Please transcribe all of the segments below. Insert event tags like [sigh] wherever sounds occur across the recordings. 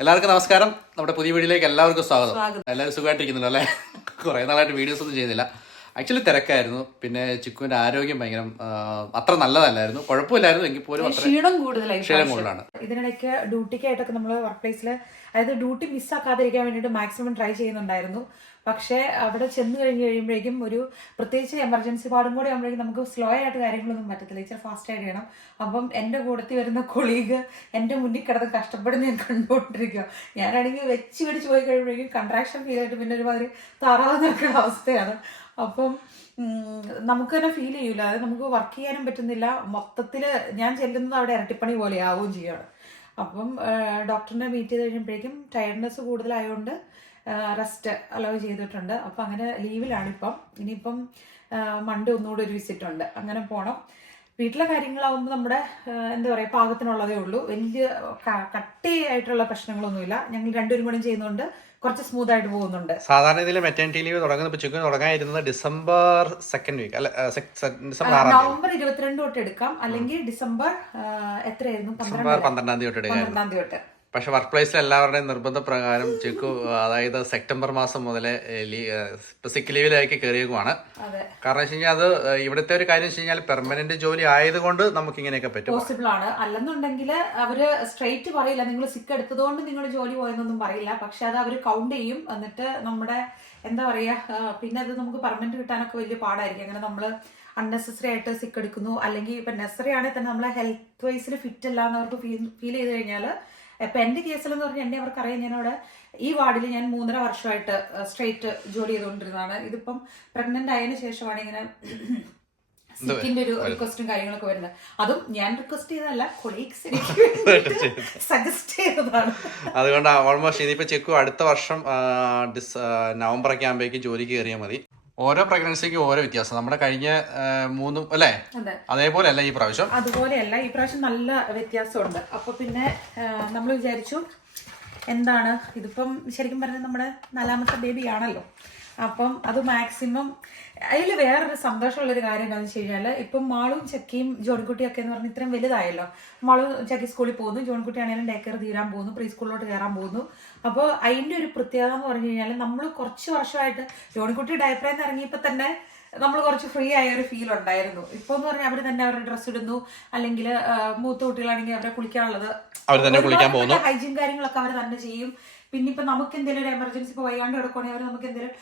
എല്ലാവർക്കും നമസ്കാരം. നമ്മുടെ പുതിയ വീഡിയോയിലേക്ക് എല്ലാവർക്കും സ്വാഗതം. എല്ലാവരും സുഖമായിട്ടിരിക്കുന്നുണ്ടോ അല്ലേ? കുറേ നാളായിട്ട് വീഡിയോസ് ഒന്നും ചെയ്തില്ല ആക്ച്വലി തിരക്കായിരുന്നു. പിന്നെ ചിക്കുവിന്റെ ആരോഗ്യം ഭയങ്കര അത്ര നല്ലതല്ലായിരുന്നു. കുഴപ്പമില്ലായിരുന്നു. എങ്കിൽ പോലും ക്ഷീണം കൂടുതലായി ക്ഷീണം കൂടുതലാണ്. ഇതിനിടയ്ക്ക് ഡ്യൂട്ടിക്കായിട്ടൊക്കെ നമ്മൾ വർക്ക് പ്ലേസിൽ അതായത് ഡ്യൂട്ടി മിസ്സാക്കാതിരിക്കാൻ വേണ്ടിയിട്ട് മാക്സിമം ട്രൈ ചെയ്യുന്നുണ്ടായിരുന്നു. പക്ഷേ അവിടെ ചെന്ന് കഴിഞ്ഞ് കഴിയുമ്പോഴേക്കും ഒരു പ്രത്യേകിച്ച് എമർജൻസി പാടും കൂടെ ആകുമ്പോഴേക്കും നമുക്ക് സ്ലോ ആയിട്ട് കാര്യങ്ങളൊന്നും പറ്റത്തില്ല. ഇച്ചിരി ഫാസ്റ്റ് ആയിട്ട് ചെയ്യണം അപ്പം എന്റെ കൂടത്തിൽ വരുന്ന കൊളീഗ് എന്റെ മുന്നിൽ കിടന്ന് കഷ്ടപ്പെടുന്ന ഞാൻ കണ്ടുകൊണ്ടിരിക്കുക ഞാനാണെങ്കിൽ വെച്ച് പിടിച്ച് പോയി കഴിയുമ്പോഴേക്കും കൺട്രാക്ഷൻ ഫീൽ ആയിട്ട് പിന്നെ ഒരുമാതിരി താറാവ് നിൽക്കുന്ന അവസ്ഥയാണ്. അപ്പം നമുക്ക് തന്നെ ഫീൽ ചെയ്യൂല. അത് നമുക്ക് വർക്ക് ചെയ്യാനും പറ്റുന്നില്ല. മൊത്തത്തിൽ ഞാൻ ചെല്ലുന്നത് അവിടെ ഇരട്ടിപ്പണി പോലെ ആവുകയും ചെയ്യണം. അപ്പം ഡോക്ടറിനെ മീറ്റ് ചെയ്ത് കഴിയുമ്പോഴേക്കും ടയർഡ്നെസ് കൂടുതലായതുകൊണ്ട് റെസ്റ്റ് അലോ ചെയ്തിട്ടുണ്ട്. അപ്പം അങ്ങനെ ലീവിലാണ് ഇപ്പം ഇനിയിപ്പം മണ്ട് ഒന്നുകൂടെ ഒരു വിസിറ്റ് ഉണ്ട്. അങ്ങനെ പോകണം വീട്ടിലെ കാര്യങ്ങളാവുമ്പോൾ നമ്മുടെ എന്താ പറയുക പാകത്തിനുള്ളതേ ഉള്ളൂ. വലിയ കട്ടി കട്ടിയായിട്ടുള്ള പ്രശ്നങ്ങളൊന്നുമില്ല. ഞങ്ങൾ രണ്ടുപേരും കൂടെ ചെയ്യുന്നുണ്ട്. കുറച്ച് സ്മൂത്ത് ആയിട്ട് പോകുന്നുണ്ട്. സാധാരണ ഇതിൽ മെറ്റേണിറ്റി ലീവ് തുടങ്ങുന്ന ചിക്കൻ തുടങ്ങാനിരുന്നത് ഡിസംബർ സെക്കൻഡ് വീക്ക് അല്ല ഡിസംബർ നവംബർ ഇരുപത്തിരണ്ട് തൊട്ട് എടുക്കാം. അല്ലെങ്കിൽ ഡിസംബർ എത്രയായിരുന്നു? ഡിസംബർ പന്ത്രണ്ട് തീയതി. തൊട്ട് പന്ത്രണ്ടാം തീയതി തൊട്ട്. പക്ഷെ വർക്ക് പ്ലേസിൽ എല്ലാവരുടെയും നിർബന്ധപ്രകാരം ചെക്കു അതായത് സെപ്റ്റംബർ മാസം മുതലേ സിക്ക് ലീവിലേക്ക് കയറിയേക്കുമാണ് കാരണം വെച്ച് കഴിഞ്ഞാൽ അത് ഇവിടുത്തെ ഒരു കാര്യം വെച്ച് കഴിഞ്ഞാൽ പെർമനന്റ് ജോലി ആയതുകൊണ്ട് നമുക്ക് ഇങ്ങനെയൊക്കെ പറ്റും. പോസിബിൾ ആണ്. അല്ലെന്നുണ്ടെങ്കിൽ അവർ സ്ട്രെയിറ്റ് പറയില്ല നിങ്ങൾ സിക്ക് എടുത്തതുകൊണ്ട് നിങ്ങൾ ജോലി പോയെന്നൊന്നും പറയില്ല. പക്ഷെ അത് അവർ കൗണ്ട് ചെയ്യും. എന്നിട്ട് നമ്മുടെ എന്താ പറയാ പിന്നെ അത് നമുക്ക് പെർമനന്റ് കിട്ടാനൊക്കെ വലിയ പാടായിരിക്കും. അങ്ങനെ നമ്മൾ അൺനെസസറി ആയിട്ട് സിക്ക് എടുക്കുന്നു. അല്ലെങ്കിൽ ഇപ്പൊ നെസറി ആണെങ്കിൽ തന്നെ നമ്മളെ ഹെൽത്ത് വൈസിൽ ഫിറ്റ് അല്ല എന്ന് ഫീൽ ഫീൽ ചെയ്ത് കഴിഞ്ഞാൽ ഇപ്പൊ എന്റെ കേസിലെന്ന് പറഞ്ഞാൽ എന്നെ അവർക്ക് അറിയാം. ഞാൻ അവിടെ ഈ വാർഡിൽ ഞാൻ മൂന്നര വർഷമായിട്ട് സ്ട്രെയിറ്റ് ജോലി ചെയ്തുകൊണ്ടിരുന്നതാണ്. ഇതിപ്പം പ്രഗ്നന്റ് ആയതിനു ശേഷമാണ് ഇങ്ങനെ സിക്കിന്റെ ഒരു റിക്വസ്റ്റും കാര്യങ്ങളൊക്കെ വരുന്നത്. അതും ഞാൻ റിക്വസ്റ്റ് ചെയ്തതല്ല കൊളീഗ്സ് സജസ്റ്റ് [laughs] ചെയ്തതാണ്. അതുകൊണ്ട് ഓൾമോസ്റ്റ് ഇനിയിപ്പോ ചെക്കു അടുത്ത വർഷം നവംബർ ഒക്കെ ആകുമ്പോഴേക്കും ജോലിക്ക് കയറിയാൽ മതി. ഓരോ പ്രഗ്നൻസിക്കും ഓരോ വ്യത്യാസം. നമ്മുടെ കഴിഞ്ഞ മൂന്നും അല്ലേ? അതെ. അതേപോലെ അല്ല ഈ പ്രാവശ്യം. അതുപോലെയല്ല ഈ പ്രാവശ്യം നല്ല വ്യത്യാസമുണ്ട്. അപ്പൊ പിന്നെ നമ്മൾ വിചാരിച്ചു എന്താണ്? ഇതിപ്പം ശരിക്കും പറഞ്ഞാൽ നമ്മുടെ നാലാമത്തെ ബേബി ആണല്ലോ അപ്പം അത് മാക്സിമം അതിൽ വേറൊരു സന്തോഷമുള്ളൊരു കാര്യം എന്താണെന്ന് വെച്ച് കഴിഞ്ഞാൽ ഇപ്പം മാളും ചക്കിയും ജോൺകുട്ടിയൊക്കെ എന്ന് പറഞ്ഞാൽ ഇത്രയും വലുതായല്ലോ. മാളും ചക്കി സ്കൂളിൽ പോകുന്നു ജോൺകുട്ടി ആണെങ്കിലും ഡേ കെയർ തീരാൻ പോകുന്നു പ്രീ സ്കൂളിലോട്ട് കയറാൻ പോകുന്നു. അപ്പോൾ അതിന്റെ ഒരു പ്രത്യേകത എന്ന് പറഞ്ഞു കഴിഞ്ഞാൽ നമ്മൾ കുറച്ച് വർഷമായിട്ട് ജോണിക്കുട്ടി ഡയപ്പറിൽ നിന്ന് ഇറങ്ങിയപ്പോൾ തന്നെ നമ്മൾ കുറച്ച് ഫ്രീ ആയ ഒരു ഫീൽ ഉണ്ടായിരുന്നു. ഇപ്പൊ എന്ന് പറഞ്ഞാൽ അവർ തന്നെ അവരുടെ ഡ്രസ്സ് ഇടുന്നു. അല്ലെങ്കിൽ മൂത്ത കുട്ടികളാണെങ്കിൽ അവരെ കുളിക്കാനുള്ളത് അവർ തന്നെ കുളിക്കാൻ പോകുന്നു. ഹൈജീൻ കാര്യങ്ങളൊക്കെ അവർ തന്നെ ചെയ്യും. പിന്നെ ഇപ്പൊ നമുക്ക് എന്തെങ്കിലും ഒരു എമർജൻസി ഇപ്പൊ വൈകാണ്ട് കിടക്കുകയാണെങ്കിൽ അവർ നമുക്ക് എന്തെങ്കിലും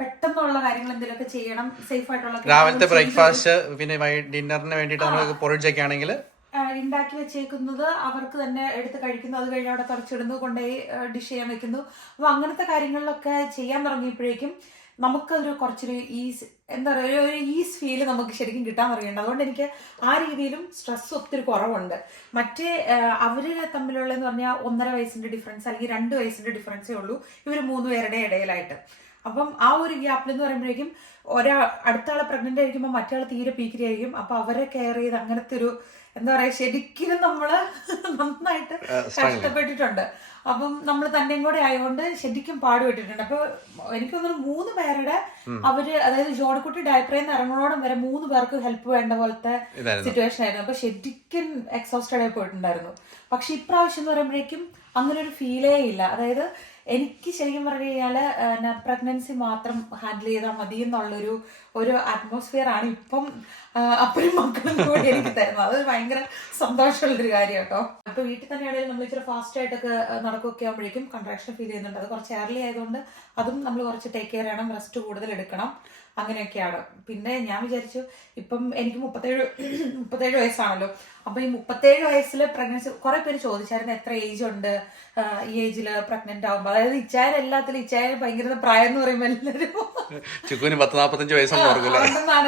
പെട്ടെന്നുള്ള കാര്യങ്ങൾ എന്തെങ്കിലുമൊക്കെ ചെയ്യണം. സേഫ് ആയിട്ടുള്ള രാവിലത്തെ ബ്രേക്ക്ഫാസ്റ്റ് പിന്നെ ഡിന്നറിന് വേണ്ടിയിട്ട് നമ്മൾ പൊറിഡ്ജൊക്കെ ആണെങ്കിൽ ഉണ്ടാക്കി വെച്ചേക്കുന്നത് അവർക്ക് തന്നെ എടുത്ത് കഴിക്കുന്നു. അത് കഴിഞ്ഞ് അവിടെ തുറച്ചിടുന്നു കൊണ്ടുപോയി ഡിഷ് ചെയ്യാൻ വെക്കുന്നു. അപ്പൊ അങ്ങനത്തെ കാര്യങ്ങളിലൊക്കെ ചെയ്യാൻ തുടങ്ങിയപ്പോഴേക്കും നമുക്കൊരു കുറച്ചൊരു ഈസ് എന്താ പറയുക ഒരു ഈസ് ഫീൽ നമുക്ക് ശരിക്കും കിട്ടാൻ തുടങ്ങിയിട്ടുണ്ട്. അതുകൊണ്ട് എനിക്ക് ആ രീതിയിലും സ്ട്രെസ് ഒത്തിരി കുറവുണ്ട്. മറ്റേ അവർ തമ്മിലുള്ളതെന്ന് പറഞ്ഞാൽ ഒന്നര വയസ്സിന്റെ ഡിഫറൻസ് അല്ലെങ്കിൽ രണ്ട് വയസ്സിന്റെ ഡിഫറൻസേ ഉള്ളൂ. ഇവർ മൂന്ന് പേരുടെ ഇടയിലായിട്ട്. അപ്പം ആ ഒരു ഗ്യാപ്പിൽ എന്ന് പറയുമ്പോഴേക്കും ഒരാ അടുത്ത ആളെ പ്രഗ്നന്റ് ആയിരിക്കുമ്പോൾ മറ്റേ ആൾ തീരെ പീക്കിരി ആയിരിക്കും അപ്പൊ അവരെ കെയർ ചെയ്ത് അങ്ങനത്തെ ഒരു എന്താ പറയാ ശരിക്കും നമ്മൾ നന്നായിട്ട് കഷ്ടപ്പെട്ടിട്ടുണ്ട്. അപ്പം നമ്മൾ തന്നെയും കൂടെ ആയതുകൊണ്ട് ശരിക്കും പാടുപെട്ടിട്ടുണ്ട്. അപ്പൊ എനിക്ക് തോന്നുന്നു മൂന്ന് പേരുടെ അവർ അതായത് ജോണിക്കുട്ടി ഡയപ്രയിൽ നിന്ന് ഇറങ്ങണോടം വരെ മൂന്ന് പേർക്ക് ഹെൽപ്പ് വേണ്ട പോലത്തെ സിറ്റുവേഷൻ ആയിരുന്നു. അപ്പൊ ശരിക്കും എക്സോസ്റ്റഡ് ആയി പോയിട്ടുണ്ടായിരുന്നു. പക്ഷെ ഇപ്രാവശ്യം എന്ന് പറയുമ്പോഴേക്കും അങ്ങനെ ഒരു ഫീലേ ഇല്ല. അതായത് എനിക്ക് ശരിക്കും പറഞ്ഞു കഴിഞ്ഞാൽ പ്രഗ്നൻസി മാത്രം ഹാൻഡിൽ ചെയ്താൽ മതി എന്നുള്ളൊരു ഒരു അറ്റ്മോസ്ഫിയർ ആണ് ഇപ്പം അപ്പനും മക്കളും കൂടി എനിക്ക് തരുന്നത്. അത് ഭയങ്കര സന്തോഷമുള്ളൊരു കാര്യം കേട്ടോ അപ്പൊ വീട്ടിൽ തന്നെ ആണെങ്കിലും നമ്മൾ ഇച്ചിരി ഫാസ്റ്റ് ആയിട്ടൊക്കെ നടക്കുകയൊക്കെ ആകുമ്പോഴേക്കും കൺട്രാക്ഷൻ ഫീൽ ചെയ്യുന്നുണ്ട്. അത് കുറച്ച് ഏർലി ആയതുകൊണ്ട് അതും നമ്മൾ കുറച്ച് ടേക്ക് കെയർ ചെയ്യണം റെസ്റ്റ് കൂടുതൽ എടുക്കണം അങ്ങനെയൊക്കെയാണ്. പിന്നെ ഞാൻ വിചാരിച്ചു ഇപ്പം എനിക്ക് മുപ്പത്തേഴ് മുപ്പത്തേഴ് വയസ്സാണല്ലോ. അപ്പൊ ഈ മുപ്പത്തേഴ് വയസ്സിൽ പ്രഗ്നൻസി കുറെ പേര് ചോദിച്ചായിരുന്നു എത്ര ഏജ് ഉണ്ട്? ഈ ഏജിൽ പ്രഗ്നന്റ് ആവുമ്പോ. അതായത് ഇച്ചായൻ എല്ലാത്തിലും ഇച്ചായൻ ഭയങ്കര പ്രായം എന്ന് പറയുമ്പോൾ എല്ലാവരും ചിക്കുവിന് പത്ത്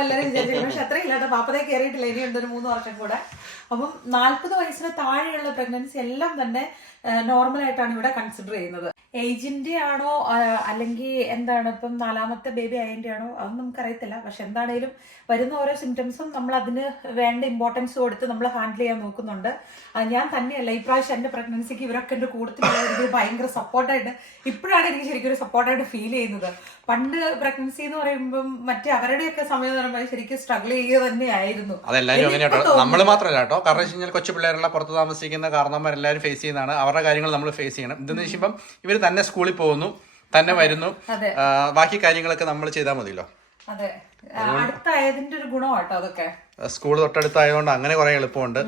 എല്ലാവരും വിചാരിച്ചത്. പക്ഷെ അത്രയും കേട്ടോ പാപ്പതേ കയറിയിട്ടില്ല ഇനി ഉണ്ട് ഒരു മൂന്ന് വർഷം കൂടെ. അപ്പം നാല്പത് വയസ്സിന് താഴെയുള്ള പ്രഗ്നൻസി എല്ലാം തന്നെ നോർമൽ ആയിട്ടാണ് ഇവിടെ കൺസിഡർ ചെയ്യുന്നത്. ഏജിന്റെ ആണോ അല്ലെങ്കിൽ എന്താണ് ഇപ്പം നാലാമത്തെ ബേബി ആയതിന്റെ ആണോ അതൊന്നും നമുക്കറിയത്തില്ല. പക്ഷെ എന്താണേലും വരുന്ന ഓരോ സിംറ്റംസും നമ്മൾ അതിന് വേണ്ട ഇമ്പോർട്ടൻസ് കൊടുത്ത് നമ്മൾ ഹാൻഡിൽ ചെയ്യാൻ നോക്കുന്നുണ്ട്. ഞാൻ തന്നെയല്ല ഈ പ്രാവശ്യം എന്റെ പ്രഗ്നൻസിക്ക് ഇവരൊക്കെ എന്റെ കൂടുതലുള്ള ഭയങ്കര സപ്പോർട്ടായിട്ട് ഇപ്പോഴാണ് എനിക്ക് ശരിക്കും ഒരു സപ്പോർട്ടായിട്ട് ഫീൽ ചെയ്യുന്നത്. പണ്ട് പ്രഗ്നൻസി എന്ന് പറയുമ്പം മറ്റേ അവരുടെയൊക്കെ സമയം എന്ന് പറയുമ്പോൾ ശരിക്കും സ്ട്രഗിൾ ചെയ്യുക തന്നെയായിരുന്നു. അതെല്ലാവരും അങ്ങനെ എനിക്കിപ്പോ കേട്ടോ നമ്മൾ മാത്രമല്ല കേട്ടോ. കാരണം വെച്ച് കഴിഞ്ഞാൽ കൊച്ചു പിള്ളേരെല്ലാം പുറത്ത് താമസിക്കുന്ന കാരണന്മാരെല്ലാവരും ഫേസ് ചെയ്യുന്നതാണ്. അവരുടെ കാര്യങ്ങൾ നമ്മൾ ഫേസ് ചെയ്യണം. എന്തെന്ന് വെച്ചപ്പം ഇവർ തന്നെ സ്കൂളിൽ പോകുന്നു തന്നെ വരുന്നു. ബാക്കി കാര്യങ്ങളൊക്കെ നമ്മൾ ചെയ്താൽ മതിയല്ലോ. അതെ. അടുത്തായതിന്റെ ഒരു അതൊക്കെ? സ്കൂൾ തൊട്ടടുത്തായതുകൊണ്ട് അങ്ങനെ കുറെ എളുപ്പമുണ്ട്.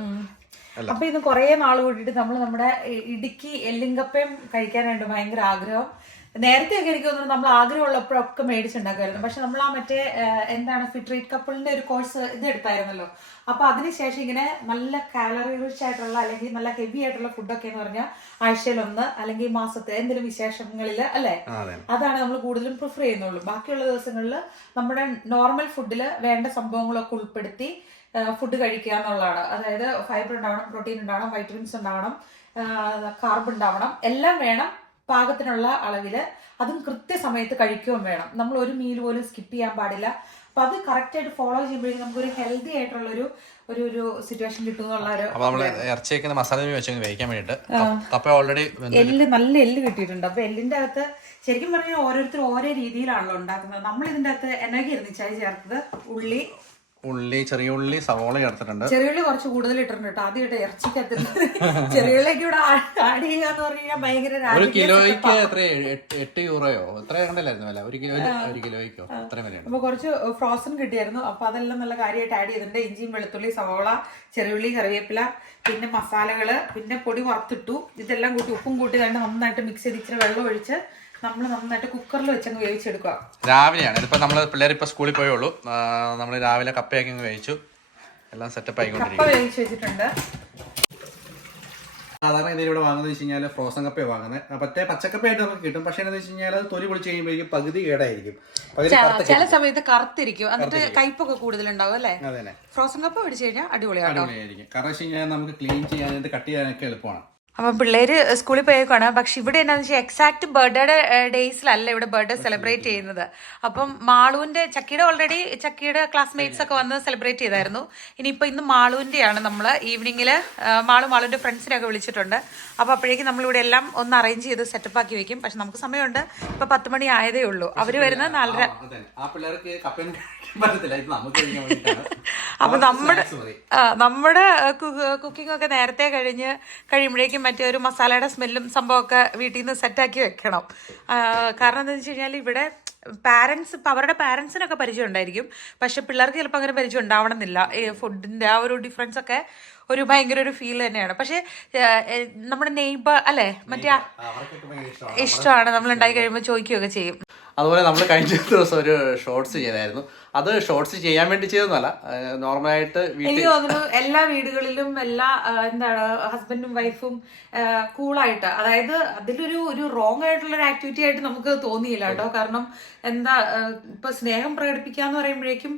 അപ്പൊ ഇന്ന് കുറേ നാൾ കൂടിയിട്ട് നമ്മൾ നമ്മുടെ ഇടുക്കി എല്ലിങ്കപ്പയും കഴിക്കാനായിട്ട് ഭയങ്കര ആഗ്രഹം. നേരത്തെ ഒക്കെ എനിക്ക് തോന്നുന്നു നമ്മൾ ആഗ്രഹമുള്ളപ്പോഴൊക്കെ മേടിച്ചുണ്ടാക്കുമായിരുന്നു. പക്ഷെ നമ്മൾ ആ മറ്റേ എന്താണ് ഫിട്രീറ്റ് കപ്പിളിന്റെ ഒരു കോഴ്സ് ഇത് എടുത്തായിരുന്നല്ലോ അപ്പൊ അതിനുശേഷം ഇങ്ങനെ നല്ല കാലറി റിച്ച് ആയിട്ടുള്ള അല്ലെങ്കിൽ നല്ല ഹെവി ആയിട്ടുള്ള ഫുഡൊക്കെ എന്ന് പറഞ്ഞാൽ ആഴ്ചയിലൊന്ന് അല്ലെങ്കിൽ മാസത്തെ എന്തെങ്കിലും വിശേഷങ്ങളിൽ അല്ലെ? അതാണ് നമ്മൾ കൂടുതലും പ്രിഫർ ചെയ്യുന്നുള്ളൂ. ബാക്കിയുള്ള ദിവസങ്ങളിൽ നമ്മുടെ നോർമൽ ഫുഡിൽ വേണ്ട സംഭവങ്ങളൊക്കെ ഉൾപ്പെടുത്തി ഫുഡ് കഴിക്കുക എന്നുള്ളതാണ്. അതായത് ഫൈബർ ഉണ്ടാവണം പ്രോട്ടീൻ ഉണ്ടാവണം വൈറ്റമിൻസ് ഉണ്ടാവണം കാർബ് ഉണ്ടാവണം എല്ലാം വേണം പാകത്തിനുള്ള അളവിൽ അതും കൃത്യസമയത്ത് കഴിക്കുകയും വേണം. നമ്മൾ ഒരു മീൽ പോലും സ്കിപ്പ് ചെയ്യാൻ പാടില്ല. അപ്പൊ അത് കറക്റ്റ് ആയിട്ട് ഫോളോ ചെയ്യുമ്പോഴേക്കും നമുക്കൊരു ഹെൽത്തി ആയിട്ടുള്ള ഒരു ഒരു ഒരു സിറ്റുവേഷൻ കിട്ടും എന്നുള്ള ഒരു അപ്പൊ നമ്മൾ ഇറച്ചിയൊക്കെ മസാല തമ്മി വെച്ച് വേവിക്കാൻ വേണ്ടിട്ട് കപ്പ ഓൾറെഡി എല്ല് നല്ല എല്ല് കിട്ടിയിട്ടുണ്ട്. അപ്പൊ എല്ലിന്റെ അകത്ത് ശരിക്കും പറഞ്ഞാൽ ഓരോരുത്തർ ഓരോ രീതിയിലാണല്ലോ ഉണ്ടാക്കുന്നത്. നമ്മൾ ഇതിന്റെ അകത്ത് എനർജി ഇരുന്നിച്ചായി ചേർത്തത്. ഉള്ളി ഉള്ളി ചെറിയ ഉള്ളി സവോള ചേർത്തിട്ടുണ്ട്. ചെറിയ ഉള്ളി കുറച്ച് കൂടുതൽ ഇട്ടിട്ടുണ്ട് കേട്ടോ. ആദ്യമായിട്ട് [laughs] ചെറിയ ചെറിയുള്ളിലേക്ക് ഇവിടെ ആഡ് ചെയ്യുക എന്ന് പറഞ്ഞു കഴിഞ്ഞാൽ ഭയങ്കര ഒരു കിലോയ്ക്ക് എത്ര എട്ട് യൂറോയോ? എത്ര കണ്ടല്ലായിരുന്നു വില. ഒരു കിലോ ഒരു കിലോയ്ക്കോ? അത്ര വിലയുണ്ട്. അപ്പൊ കുറച്ച് ഫ്രോസൺ കിട്ടിയായിരുന്നു. അപ്പൊ അതെല്ലാം നല്ല കാര്യമായിട്ട് ആഡ് ചെയ്തിട്ടുണ്ട്. ഇഞ്ചിയും വെളുത്തുള്ളി സവോള ചെറിയുള്ളി കറിവേപ്പില പിന്നെ മസാലകൾ പിന്നെ പൊടി വറുത്തിട്ടു. ഇതെല്ലാം കൂട്ടി ഉപ്പും കൂട്ടി കണ്ട് നന്നായിട്ട് മിക്സ് ചെയ്ത് ഇച്ചിരി വെള്ളം ഒഴിച്ച് നമ്മൾ നന്നായിട്ട് കുക്കറിൽ വെച്ചങ്ങ് വേവിച്ചെടുക്കുക. രാവിലെയാണ്. ഇതിപ്പോ നമ്മൾ പിള്ളേർ ഇപ്പൊ സ്കൂളിൽ പോയുള്ളൂ. നമ്മൾ രാവിലെ കപ്പയൊക്കെ അങ്ങ് കഴിച്ചു എല്ലാം സെറ്റപ്പ് ആയിക്കൊണ്ടിരിക്കും കപ്പ വേവിച്ച് വെച്ചിട്ടുണ്ട്. സാധാരണ ഇതിൽ ഇവിടെ വാങ്ങുന്നത് വെച്ച് കഴിഞ്ഞാൽ ഫ്രോസൺ കപ്പയാണ് വാങ്ങുന്നത് മറ്റേ പച്ചക്കപ്പയായിട്ട് നമുക്ക് കിട്ടും. പക്ഷേ എന്താ വെച്ച് കഴിഞ്ഞാൽ അത് തൊലി പൊളിച്ച് കഴിയുമ്പോഴേക്കും പകുതി കേടായിരിക്കും. ചില സമയത്ത് കറുത്തിരിക്കും. എന്നിട്ട് കയ്പൊക്കെ കൂടുതലുണ്ടാവും അല്ലേ? അതെ ഫ്രോസൺ കപ്പ പിടിച്ചു കഴിഞ്ഞാൽ അടിപൊളിയാണ് അടിപൊളിയായിരിക്കും. കാരണം വെച്ച് കഴിഞ്ഞാൽ നമുക്ക് ക്ലീൻ ചെയ്യാനായിട്ട് കട്ട് ചെയ്യാനൊക്കെ എളുപ്പമാണ്. അപ്പം പിള്ളേര് സ്കൂളിൽ പോയേക്കാണ് പക്ഷെ ഇവിടെ എന്താണെന്ന് വെച്ചാൽ എക്സാക്ട് ബർത്ത്ഡേ ഡേയ്സിലല്ല ഇവിടെ ബർത്ത്ഡേ സെലിബ്രേറ്റ് ചെയ്യുന്നത്. അപ്പം മാളുവിന്റെ ചക്കിയുടെ ഓൾറെഡി ചക്കിയുടെ ക്ലാസ്മേറ്റ്സ് ഒക്കെ വന്ന് സെലിബ്രേറ്റ് ചെയ്തായിരുന്നു. ഇനിയിപ്പോൾ ഇന്ന് മാളുവിന്റെയാണ് നമ്മൾ ഈവനിങ്ങിൽ മാളു മാളുവിന്റെ ഫ്രണ്ട്സിനെയൊക്കെ വിളിച്ചിട്ടുണ്ട്. അപ്പോൾ അപ്പോഴേക്കും നമ്മളിവിടെ എല്ലാം ഒന്ന് അറേഞ്ച് ചെയ്ത് സെറ്റപ്പ് ആക്കി വെക്കും. പക്ഷെ നമുക്ക് സമയമുണ്ട്. ഇപ്പോൾ പത്ത് മണി ആയതേ ഉള്ളൂ. അവർ വരുന്ന നാലര. അപ്പൊ നമ്മുടെ നമ്മുടെ കുക്കിംഗ് ഒക്കെ നേരത്തെ കഴിഞ്ഞ് കഴിയുമ്പോഴേക്കും മറ്റേ ഒരു മസാലയുടെ സ്മെല്ലും സംഭവമൊക്കെ വീട്ടിൽ നിന്ന് സെറ്റാക്കി വെക്കണം. കാരണം എന്താണെന്ന് വെച്ച് കഴിഞ്ഞാൽ ഇവിടെ പാരൻസ് ഇപ്പം അവരുടെ പാരൻസിനൊക്കെ പരിചയം ഉണ്ടായിരിക്കും. പക്ഷെ പിള്ളേർക്ക് ചിലപ്പോൾ അങ്ങനെ പരിചയം ഉണ്ടാവണമെന്നില്ല. ഫുഡിന്റെ ആ ഒരു ഡിഫറൻസ് ഒക്കെ ഒരു ഭയങ്കര ഒരു ഫീൽ തന്നെയാണ്. പക്ഷേ നമ്മുടെ നെയ്ബർ അല്ലേ? മറ്റേ ഇഷ്ടമാണ്. നമ്മൾ ഉണ്ടാക്കി കഴിയുമ്പോൾ ചോദിക്കുകയൊക്കെ ചെയ്യും. അതുപോലെ നമ്മൾ കഴിഞ്ഞ ദിവസം ഒരു ഷോർട്സ് ചെയ്തായിരുന്നു. അത് ഷോർട്സ് ചെയ്യാൻ വേണ്ടി ചെയ്തൊന്നുമല്ല നോർമലായിട്ട് ആയിട്ട് എനിക്ക് തോന്നുന്നു എല്ലാ വീടുകളിലും എല്ലാ എന്താണ് ഹസ്ബൻഡും വൈഫും കൂളായിട്ട് അതായത് അതിലൊരു ഒരു റോങ് ആയിട്ടുള്ള ഒരു ആക്ടിവിറ്റി ആയിട്ട് നമുക്ക് തോന്നിയില്ല കേട്ടോ. കാരണം എന്താ ഇപ്പൊ സ്നേഹം പ്രകടിപ്പിക്കുക എന്ന് പറയുമ്പോഴേക്കും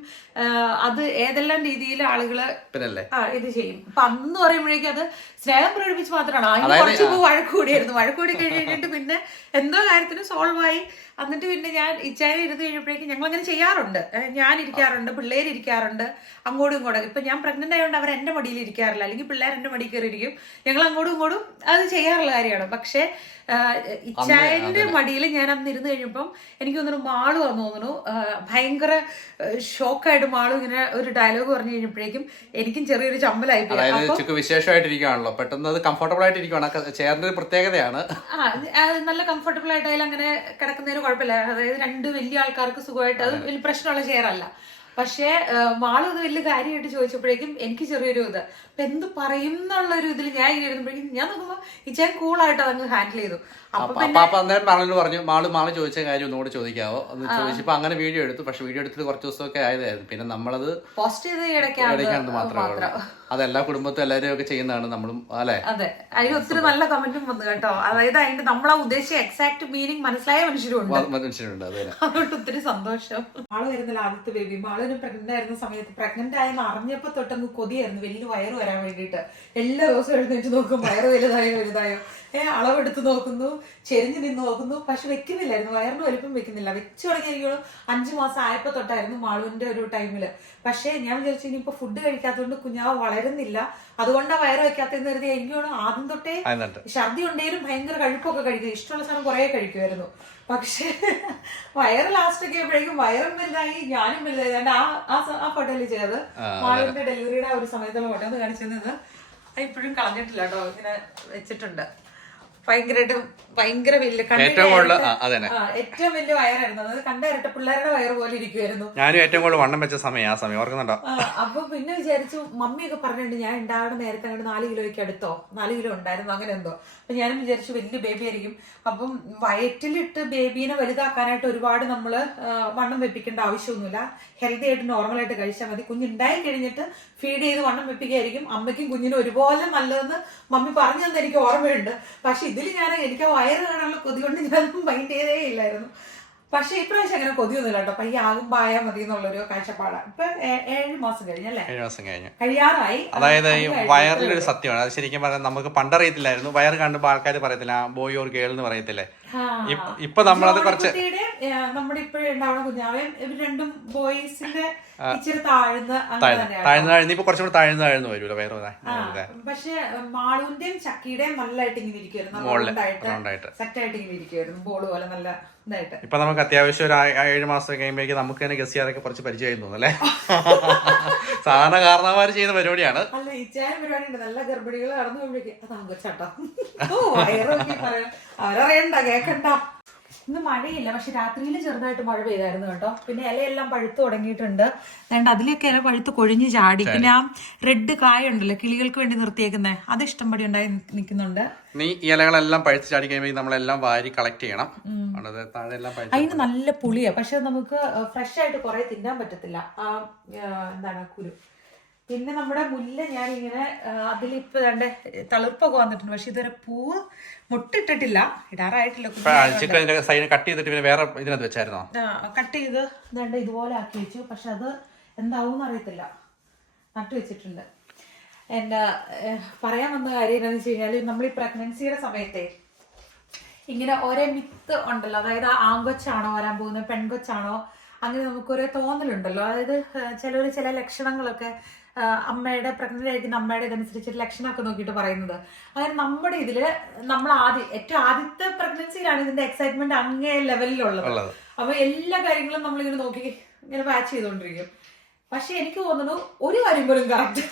അത് ഏതെല്ലാം രീതിയിൽ ആളുകൾ പിന്നല്ലേ? ആ ഇത് ചെയ്യും. അപ്പൊ അന്ന് പറയുമ്പോഴേക്കും അത് സ്നേഹം പ്രകടിപ്പിച്ച് മാത്രമാണ്. അതിന് കുറച്ച് വഴക്കൂടിയായിരുന്നു. വഴക്കൂടി കഴിഞ്ഞിട്ട് പിന്നെ എന്തോ കാര്യത്തിന് സോൾവ് ആയി. എന്നിട്ട് പിന്നെ ഞാൻ ഇച്ചാരി ഇരുന്ന് കഴിഞ്ഞപ്പോഴേക്കും ഞങ്ങൾ അങ്ങനെ ചെയ്യാറുണ്ട്. ഞാൻ ഇരിക്കാറുണ്ട് പിള്ളേർ ഇരിക്കാറുണ്ട് അങ്ങോട്ടും ഇങ്ങോട്ടും. ഇപ്പൊ ഞാൻ പ്രഗ്നന്റ് ആയതുകൊണ്ട് അവർ എന്റെ മടിയിൽ ഇരിക്കാറില്ല. അല്ലെങ്കിൽ പിള്ളേർ എന്റെ മടി കയറി ഇരിക്കും. ഞങ്ങൾ അങ്ങോട്ടും ഇങ്ങോട്ടും അത് ചെയ്യാറുള്ള കാര്യമാണ്. പക്ഷേ ഇച്ചായന്റെ മടിയിൽ ഞാൻ അന്ന് ഇരുന്ന് കഴിഞ്ഞപ്പം എനിക്ക് തോന്നുന്നു മാൾ വന്നു തോന്നുന്നു. ഭയങ്കര ഷോക്കായിട്ട് മാൾ ഇങ്ങനെ ഒരു ഡയലോഗ് പറഞ്ഞു കഴിഞ്ഞപ്പോഴേക്കും എനിക്കും ചെറിയൊരു ചമ്മലായി പോയി വിശേഷമായിട്ടിരിക്കുകയാണല്ലോ പെട്ടെന്ന് അത് കംഫർട്ടബിൾ ആയിട്ടിരിക്കുകയാണ് ചേർന്ന ഒരു പ്രത്യേകതയാണ്. നല്ല കംഫർട്ടബിൾ ആയിട്ട് അതിൽ അങ്ങനെ കിടക്കുന്നതിന് കുഴപ്പമില്ല. അതായത് രണ്ട് വലിയ ആൾക്കാർക്ക് സുഖമായിട്ട് അത് വലിയ പ്രശ്നമുള്ള ചെയർ അല്ല. പക്ഷേ മാളും ഇത് വലിയ കാര്യമായിട്ട് ചോദിച്ചപ്പോഴേക്കും എനിക്ക് ചെറിയൊരു ഇത്. അപ്പൊ എന്ത് പറയും എന്നുള്ളൊരു ഇതിൽ ഞാൻ ഇങ്ങനെ ഇരുന്നപ്പോഴേക്കും ഞാൻ നോക്കുമ്പോൾ ഇച്ചാൻ കൂളായിട്ട് അതങ്ങ് ഹാൻഡിൽ ചെയ്തു. അപ്പൊ അന്നേരം പറഞ്ഞു മാൾ മാൾ ചോദിച്ച കാര്യം ഒന്നുകൂടെ ചോദിക്കാവോ? എന്ന് ചോദിച്ചപ്പോ അങ്ങനെ വീഡിയോ എടുത്തു. പക്ഷെ വീഡിയോ എടുത്തിട്ട് കുറച്ച് ദിവസമൊക്കെ ആയതായിരുന്നു. പിന്നെ നമ്മളത് പോസ്റ്റ് ചെയ്ത് ഇടയ്ക്കാണ് ഇടയ്ക്കാണെന്ന് മാത്രമേ അതെല്ലാ കുടുംബത്തും എല്ലാവരും ഒക്കെ ചെയ്യുന്നതാണ് നമ്മളും അല്ലെ? അതെ. അതിന് ഒത്തിരി നല്ല കമന്റും വന്നു കേട്ടോ. അതായത് അതിന്റെ നമ്മളാ ഉദ്ദേശിച്ച എക്സാക്ട് മീനിങ് മനസ്സിലായ മനുഷ്യരുണ്ട്. മനുഷ്യരുണ്ട്. അതെ. അതുകൊണ്ട് ഒത്തിരി സന്തോഷം. മാൾ വരുന്നില്ല ആദ്യത്തെ ബേബി മാളിന് പ്രഗ്നന്റ് ആയിരുന്ന സമയത്ത് പ്രഗ്നന്റ് ആയെന്ന് അറിഞ്ഞപ്പോ തൊട്ടങ്ങ് കൊതിയായിരുന്നു. വലിയ വയറ് വരാൻ വേണ്ടിയിട്ട് എല്ലാ ദിവസവും എഴുന്നേറ്റ് നോക്കും വയറ് വലുതായോ വലുതായോ. ഏ അളവെടുത്ത് നോക്കുന്നു ചെരിഞ്ഞ് നിന്ന് നോക്കുന്നു പക്ഷെ വെക്കുന്നില്ലായിരുന്നു. വയറിന് വലിപ്പം വെക്കുന്നില്ല. വെച്ച് തുടങ്ങിയിരിക്കണം അഞ്ചു മാസം ആയപ്പോ തൊട്ടായിരുന്നു മാളുവിന്റെ ഒരു ടൈമിൽ. പക്ഷേ ഞാൻ വിചാരിച്ചു ഇനിയിപ്പോ ഫുഡ് കഴിക്കാത്തതുകൊണ്ട് കുഞ്ഞാവ് വളരുന്നില്ല. അതുകൊണ്ടാ വയറ് വെക്കാത്തതെന്ന് കരുതി എനിക്ക് തോന്നുന്നു ആദ്യം തൊട്ടേ ഛർദി ഉണ്ടെങ്കിലും ഭയങ്കര കഴുപ്പൊക്കെ കഴിക്കും. ഇഷ്ടമുള്ള സാധനം കുറേ കഴിക്കുമായിരുന്നു പക്ഷേ വയറ് ലാസ്റ്റ് ഒക്കെ ആയപ്പോഴേക്കും വയറും വലുതായി ഞാനും വലുതായി. ആ ആ ഫോട്ടോ അല്ലേ ഫോട്ടോയിൽ ചെയ്തത് മാളിന്റെ ഡെലിവറിയുടെ ആ ഒരു സമയത്തുള്ള ഫോട്ടോ കാണിച്ചിരുന്നത്. ഇപ്പോഴും കളഞ്ഞിട്ടില്ല കേട്ടോ. ഇങ്ങനെ വെച്ചിട്ടുണ്ട്. ഭയങ്കരമായിട്ട് ഭയങ്കര വലിയ ഏറ്റവും കൂടുതൽ അതന്നെ. ഏറ്റവും വലിയ വയറായിരുന്നു. അത് കണ്ട ഇരട്ട പിള്ളേരുടെ വയറ് പോലെ ഇരിക്കുമായിരുന്നു ഞാനും ഏറ്റവും കൂടുതൽ വണ്ണം വെച്ച സമയം ആ സമയം ഓർക്കുന്നുണ്ടോ? അപ്പൊ പിന്നെ വിചാരിച്ചു മമ്മിയൊക്കെ പറഞ്ഞിട്ടുണ്ട് ഞാൻ ഉണ്ടാവുന്ന നേരത്തെ അങ്ങോട്ട് നാല് കിലോയ്ക്ക് അടുത്തോ? നാല് കിലോ ഉണ്ടായിരുന്നു അങ്ങനെ എന്തോ. അപ്പൊ ഞാനും വിചാരിച്ചു വലിയ ബേബി ആയിരിക്കും. അപ്പം വയറ്റിലിട്ട് ബേബീനെ വലുതാക്കാനായിട്ട് ഒരുപാട് നമ്മൾ വണ്ണം വെപ്പിക്കേണ്ട ആവശ്യമൊന്നുമില്ല. ഹെൽത്തി ആയിട്ട് നോർമൽ ആയിട്ട് കഴിച്ചാൽ മതി. കുഞ്ഞുണ്ടായി കഴിഞ്ഞിട്ട് ഫീഡ് ചെയ്ത് വണ്ണം വെപ്പിക്കായിരിക്കും. അമ്മയ്ക്കും കുഞ്ഞിനും ഒരുപോലെ നല്ലതെന്ന് മമ്മി പറഞ്ഞു തന്നെ എനിക്ക് ഓർമ്മയുണ്ട്. പക്ഷെ ഇതിൽ ഞാൻ എനിക്ക് ആ വയറ് കാണാനുള്ള കൊതി കൊണ്ട് ഞാനൊന്നും മൈൻഡ് ചെയ്തേ ഇല്ലായിരുന്നു. പക്ഷെ ഇപ്രാവശ്യം അങ്ങനെ കൊതിയൊന്നുമില്ല കേട്ടോ. പയ്യെ ആകുമ്പോ ആയാൽ മതി എന്നുള്ളൊരു കാഴ്ചപ്പാടാണ് ഇപ്പൊ ഏഴ് മാസം കഴിഞ്ഞല്ലേ ഏഴ് മാസം കഴിഞ്ഞു. കഴിയാറായി. അതായത് ഈ വയറിലൊരു സത്യമാണ്. അത് ശരിക്കും പറഞ്ഞാൽ നമുക്ക് പണ്ടറിയത്തില്ലായിരുന്നു. വയർ കാണുമ്പോൾ ആൾക്കാർ പറയത്തില്ല ബോയ് ഓർ ഗേൾ എന്ന് പറയത്തില്ലേ. ഇപ്പ- നമ്മളത് കുറച്ച് നമ്മുടെ ഇപ്പോഴും ഉണ്ടാവുന്ന കുഞ്ഞാവയും ഇവർ രണ്ടും ബോയ്സിന്റെ ഇച്ചിരി താഴ്ന്ന അങ്ങനെ താഴ്ന്നു തന്നെയാണ് താഴ്ന്നു താഴ്ന്നു ഇപ്പൊ കുറച്ചുകൂടെ താഴ്ന്നു താഴ്ന്നു ആ, ഇതാ. പക്ഷെ മാളൂന്റെയും ചക്കിയുടെയും നല്ലതായിട്ട് ഇങ്ങനെ ഇരിക്കുമായിരുന്നു സെറ്റ് ആയിട്ട് ഇങ്ങനെ ഇരിക്കുമായിരുന്നു ബോൾ പോലെ നല്ല ഇതായിട്ട്. ഇപ്പൊ നമുക്ക് അത്യാവശ്യം ഒരു ഏഴ് മാസം കഴിയുമ്പോഴേക്ക് നമുക്ക് തന്നെ ഗസ് ചെയ്യാനൊക്കെ കുറച്ച് പരിചയം തോന്നുന്നു അല്ലേ? [laughs] സാധാരണ കാരണവന്മാർ ചെയ്യുന്ന പരിപാടിയാണ്. അല്ല ഇച്ചായ പരിപാടി ഉണ്ട് നല്ല ഗർഭിണികൾ കടന്നു പോകുമ്പോഴേക്ക് അതാ കൊച്ചാട്ടോ [laughs] ഓ വയറൊക്കെ പറയാം. അവരറിയണ്ട കേക്കണ്ട ഇന്ന് മഴയില്ല പക്ഷെ രാത്രിയിൽ ചെറുതായിട്ട് മഴ പെയ്തായിരുന്നു കേട്ടോ. പിന്നെ ഇലയെല്ലാം പഴുത്തു തുടങ്ങിയിട്ടുണ്ട്. അതുകൊണ്ട് അതിലേക്ക് ഇല പഴുത്ത് കൊഴിഞ്ഞ് ചാടി. പിന്നെ ആ റെഡ് കായ ഉണ്ടല്ലോ കിളികൾക്ക് വേണ്ടി നിർത്തിയേക്കുന്നേ അത് ഇഷ്ടംപടി ഉണ്ടായി നിൽക്കുന്നുണ്ട്. നീ ഇലകളെല്ലാം പഴുത്ത് ചാടി കഴിയുമ്പോൾ നമ്മളെല്ലാം വാരി കളക്ട് ചെയ്യണം. അതിന് നല്ല പുളിയാ പക്ഷെ നമുക്ക് ഫ്രഷ് ആയിട്ട് കുറെ തിന്നാൻ പറ്റത്തില്ല. ആ, എന്താണ് കുരു. പിന്നെ നമ്മുടെ മുല്ല ഞാൻ ഇങ്ങനെ അതിലിപ്പോ രണ്ട് തളിർപ്പൊക്കെ വന്നിട്ടുണ്ട്. പക്ഷെ ഇതുവരെ പൂവ് മുട്ടിട്ടിട്ടില്ല. ഇടാറായിട്ടില്ല. കട്ട് ചെയ്തിട്ട് പിന്നെ വേറെ ഇതിനകത്ത് വെച്ചായിരുന്നോ? കട്ട് ചെയ്ത് രണ്ട് ഇതുപോലെ ആക്കി വെച്ചു. പക്ഷെ അത് എന്താവും അറിയത്തില്ല. നട്ടു വെച്ചിട്ടുണ്ട്. എന്റെ പറയാൻ വന്ന കാര്യം എന്താണെന്ന് വെച്ച് കഴിഞ്ഞാൽ നമ്മൾ ഈ പ്രഗ്നൻസിയുടെ സമയത്തെ ഇങ്ങനെ ഒരേ മിത്ത് ഉണ്ടല്ലോ. അതായത് ആങ്കൊച്ചാണോ വരാൻ പോകുന്നത് പെൺകൊച്ചാണോ? അങ്ങനെ നമുക്ക് ഒരേ തോന്നലുണ്ടല്ലോ. അതായത് ചിലർ ചില ലക്ഷണങ്ങളൊക്കെ അമ്മയുടെ പ്രഗ്നന്റ് ആയിരിക്കുന്ന അമ്മയുടെ ഇതനുസരിച്ച് ലക്ഷണമൊക്കെ നോക്കിയിട്ട് പറയുന്നത്. അങ്ങനെ നമ്മുടെ ഇതിൽ നമ്മൾ ആദ്യം ഏറ്റവും ആദ്യത്തെ പ്രഗ്നൻസിയിലാണ് ഇതിന്റെ എക്സൈറ്റ്മെന്റ് അങ്ങേ ലെവലിലുള്ളത് ഉള്ളത്. അപ്പൊ എല്ലാ കാര്യങ്ങളും നമ്മൾ നമ്മളിങ്ങനെ നോക്കി ഇങ്ങനെ വാച്ച് ചെയ്തുകൊണ്ടിരിക്കും. പക്ഷെ എനിക്ക് തോന്നുന്നു ഒരു കാര്യം പോലും കറക്റ്റ്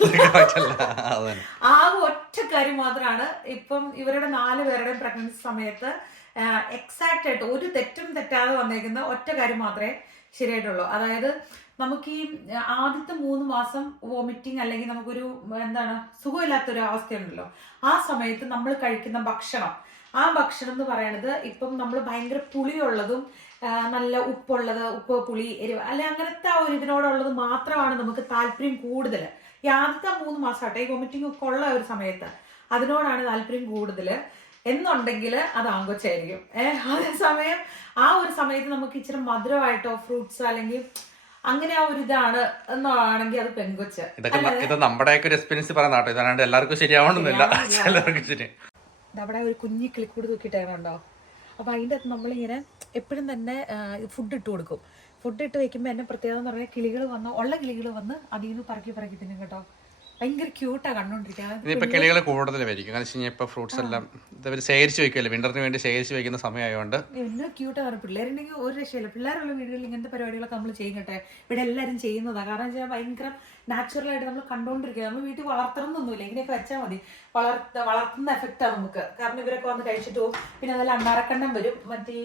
ആ ഒറ്റ കാര്യം മാത്രമാണ് ഇപ്പം ഇവരുടെ നാല് പേരുടെ പ്രഗ്നൻസി സമയത്ത് എക്സാക്റ്റ് ആയിട്ട് ഒരു തെറ്റും തെറ്റാതെ വന്നേക്കുന്ന ഒറ്റ കാര്യം മാത്രമേ ശരിയായിട്ടുള്ളൂ. അതായത് നമുക്ക് ഈ ആദ്യത്തെ മൂന്ന് മാസം വോമിറ്റിംഗ് അല്ലെങ്കിൽ നമുക്കൊരു എന്താണ് സുഖമില്ലാത്തൊരു അവസ്ഥയുണ്ടല്ലോ ആ സമയത്ത് നമ്മൾ കഴിക്കുന്ന ഭക്ഷണം. ആ ഭക്ഷണം എന്ന് പറയണത് ഇപ്പം നമ്മൾ ഭയങ്കര പുളിയുള്ളതും നല്ല ഉപ്പുള്ളത് ഉപ്പ് പുളി എരിവ് അല്ലെ അങ്ങനത്തെ ആ ഒരു ഇതിനോടുള്ളത് മാത്രമാണ് നമുക്ക് താല്പര്യം കൂടുതൽ. ഈ ആദ്യത്തെ മൂന്ന് മാസം ആട്ടെ ഈ വോമിറ്റിംഗ് ഒക്കെ ഉള്ള ഒരു സമയത്ത് അതിനോടാണ് താല്പര്യം കൂടുതൽ. എന്നുണ്ടെങ്കിൽ അത് ആങ്കൊച്ചായിരിക്കും. ഏഹ് അതേസമയം ആ ഒരു സമയത്ത് നമുക്ക് ഇച്ചിരി മധുരമായിട്ടോ ഫ്രൂട്ട്സ് അല്ലെങ്കിൽ അങ്ങനെ ആ ഒരു ഇതാണ് എന്നാണെങ്കിൽ അത് പെങ്കൊച്ച്. ഇതൊക്കെ ഇത് നമ്മുടെയൊക്കെ ഒരു എക്സ്പീരിയൻസ് പറയുന്ന കേട്ടോ. ഇതാണ്ട് എല്ലാവർക്കും ശരിയാവണമെന്നില്ല. ശരിയാവണമെന്നില്ല. ചിലർക്ക് ശരി. അവിടെ ഒരു കുഞ്ഞി കിളിക്കൂട് തൂക്കിയിട്ടാണോ അപ്പൊ അതിന്റെ അകത്ത് നമ്മളിങ്ങനെ എപ്പോഴും തന്നെ ഫുഡ് ഇട്ട് കൊടുക്കും. ഫുഡ് ഇട്ട് വെക്കുമ്പോൾ എന്നെ പ്രത്യേകത എന്ന് പറഞ്ഞാൽ കിളികൾ വന്ന് ഉള്ള കിളികൾ വന്ന് അതിൽ നിന്ന് പറക്കി പറക്കി തിന്നും കേട്ടോ. ഭയങ്കര ക്യൂട്ടാ കണ്ടോണ്ടിരിക്കുക കിളികൾ കൂടുതൽ വരിക്കും. കാരണം വെച്ച് കഴിഞ്ഞാൽ ഫ്രൂട്ട്സ് എല്ലാം ഇതവർ ശേഖരിച്ച് വെക്കുമല്ലോ വിന്ററിന് വേണ്ടി ശേഖരിച്ച് വെക്കുന്ന സമയമായതുകൊണ്ട് എന്നെ ക്യൂട്ടാണ് പിള്ളേരുണ്ടെങ്കിൽ ഒരു രക്ഷയില്ല. പിള്ളേരുള്ള വീടുകളിൽ ഇങ്ങനത്തെ പരിപാടികളൊക്കെ നമ്മൾ ചെയ്യും ഇവിടെ എല്ലാവരും ചെയ്യുന്നതാണ് കാരണം വെച്ചാൽ ഭയങ്കര നാച്ചുറൽ ആയിട്ട് നമ്മൾ കണ്ടോണ്ടിരിക്കുക നമ്മൾ വീട്ടിൽ വളർത്തണമെന്നൊന്നുമില്ല ഇങ്ങനെയൊക്കെ വെച്ചാൽ മതി. വളർത്ത വളർത്തുന്ന എഫക്റ്റാണ് നമുക്ക്. കാരണം ഇവരൊക്കെ വന്ന് കഴിച്ചിട്ട് പോകും പിന്നെ അതുപോലെ അണ്ണാറക്കണ്ണം വരും. മറ്റേ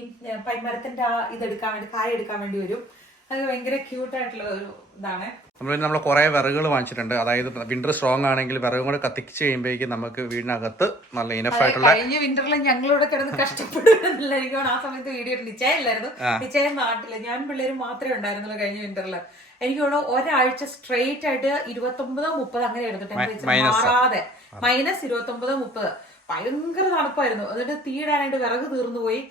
പൈമരത്തിന്റെ ആ ഇതെടുക്കാൻ വേണ്ടി കായ എടുക്കാൻ വേണ്ടി വരും. അത് ഭയങ്കര ക്യൂട്ടായിട്ടുള്ള ഒരു ഇതാണ്. നമ്മൾ നമ്മൾ കുറേ വിറകുകൾ വാങ്ങിച്ചിട്ടുണ്ട്. അതായത് വിന്റർ സ്ട്രോങ് ആണെങ്കിൽ വിറകും കൂടെ കത്തിച്ച് കഴിയുമ്പോഴേക്കും നമുക്ക് വീടിനകത്ത് നല്ല ഇനഫ് ആയിട്ടുള്ള കഴിഞ്ഞ വിന്ററിൽ ഞങ്ങളിവിടെ കിടന്ന് കഷ്ടപ്പെടുന്നില്ലായിരിക്കും ആ സമയത്ത് വീഡിയോ നിശ്ചയം ഇല്ലായിരുന്നു. നിശ്ചയം നാട്ടിൽ ഞാൻ പിള്ളേര് മാത്രമേ ഉണ്ടായിരുന്നുള്ളൂ കഴിഞ്ഞ വിന്ററിൽ എനിക്കിവിടെ ഒരാഴ്ച സ്ട്രെയിറ്റ് ആയിട്ട് ഇരുപത്തൊമ്പത് മുപ്പത് അങ്ങനെ ആയിരുന്നു ടെമ്പറേച്ചർ മാറാതെ. മൈനസ് ഇരുപത്തൊമ്പത് മുപ്പത്. ഭയങ്കര തണുപ്പായിരുന്നു. എന്നിട്ട് തീയിടാനായിട്ട് വിറക് തീർന്നു പോയി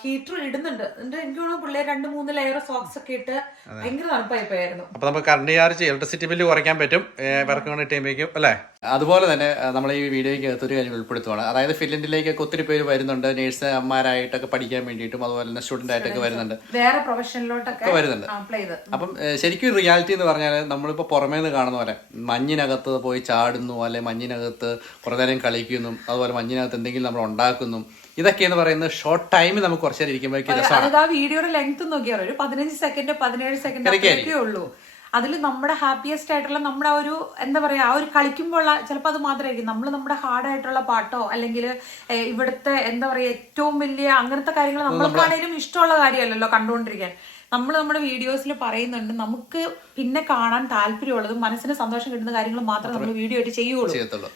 ഹീറ്റർ ഇടുന്നുണ്ട്. എന്നിട്ട് എനിക്ക് തോന്നുന്നു പിള്ളേർ രണ്ട് മൂന്ന് ലെയർ സോക്സ് ഒക്കെ ഇട്ട് ഭയങ്കര തണുപ്പായി പോയായിരുന്നു. അപ്പൊ നമുക്ക് കറണ്ട് ചാർജ് ഇലക്ട്രിസിറ്റി ബില്ല് കുറയ്ക്കാൻ പറ്റും. വർക്ക് കൊണ്ട് ഇട്ടുമ്പോഴേക്കും അല്ലേ? അതുപോലെ തന്നെ നമ്മൾ ഈ വീഡിയോയ്ക്ക് അകത്തൊരു കാര്യം ഉൾപ്പെടുത്തുവാണ്. അതായത് ഫിൻലൻഡിലേക്കൊക്കെ ഒത്തിരി പേര് വരുന്നുണ്ട്. നേഴ്സ് അമ്മമാരായിട്ടൊക്കെ പഠിക്കാൻ വേണ്ടിയിട്ടും അതുപോലെ തന്നെ സ്റ്റുഡന്റ് ആയിട്ടൊക്കെ വരുന്നുണ്ട്. വേറെ പ്രൊഫഷനിലോട്ടൊക്കെ വരുന്നുണ്ട്. അപ്പം ശരിക്കും റിയാലിറ്റി എന്ന് പറഞ്ഞാൽ നമ്മളിപ്പോൾ പുറമേ നിന്ന് കാണുന്ന പോലെ മഞ്ഞിനകത്ത് പോയി ചാടുന്നു അല്ലെ മഞ്ഞിനകത്ത് കുറേ നേരം കളിക്കുന്നു അതുപോലെ മഞ്ഞിനകത്ത് എന്തെങ്കിലും നമ്മൾ ഉണ്ടാക്കുന്നു ഇതൊക്കെ എന്ന് പറയുന്നത് ഷോർട്ട് ടൈമിൽ നമുക്ക് കുറച്ച് നേരം ഇരിക്കുമ്പോഴേക്കും ആ വീഡിയോയുടെ ലെങ്ത് നോക്കിയാൽ ഒരു പതിനഞ്ച് സെക്കൻഡ് പതിനേഴ് സെക്കൻഡ് ഒക്കെ ഉള്ളൂ. അതിൽ നമ്മുടെ ഹാപ്പിയസ്റ്റ് ആയിട്ടുള്ള നമ്മുടെ ഒരു എന്താ പറയാ ആ ഒരു കളിക്കുമ്പോൾ ചിലപ്പോൾ അത് മാത്രമായിരിക്കും. നമ്മൾ നമ്മുടെ ഹാർഡായിട്ടുള്ള പാട്ടോ അല്ലെങ്കിൽ ഇവിടുത്തെ എന്താ പറയാ ഏറ്റവും വലിയ അങ്ങനത്തെ കാര്യങ്ങൾ നമ്മൾക്കാണേലും ഇഷ്ടമുള്ള കാര്യമല്ലല്ലോ കണ്ടുകൊണ്ടിരിക്കാൻ. നമ്മൾ നമ്മുടെ വീഡിയോസിൽ പറയുന്നുണ്ട് നമുക്ക് പിന്നെ കാണാൻ താല്പര്യമുള്ളതും മനസ്സിന് സന്തോഷം കിട്ടുന്ന കാര്യങ്ങൾ മാത്രമേ നമ്മൾ വീഡിയോ ആയിട്ട് ചെയ്യുള്ളൂ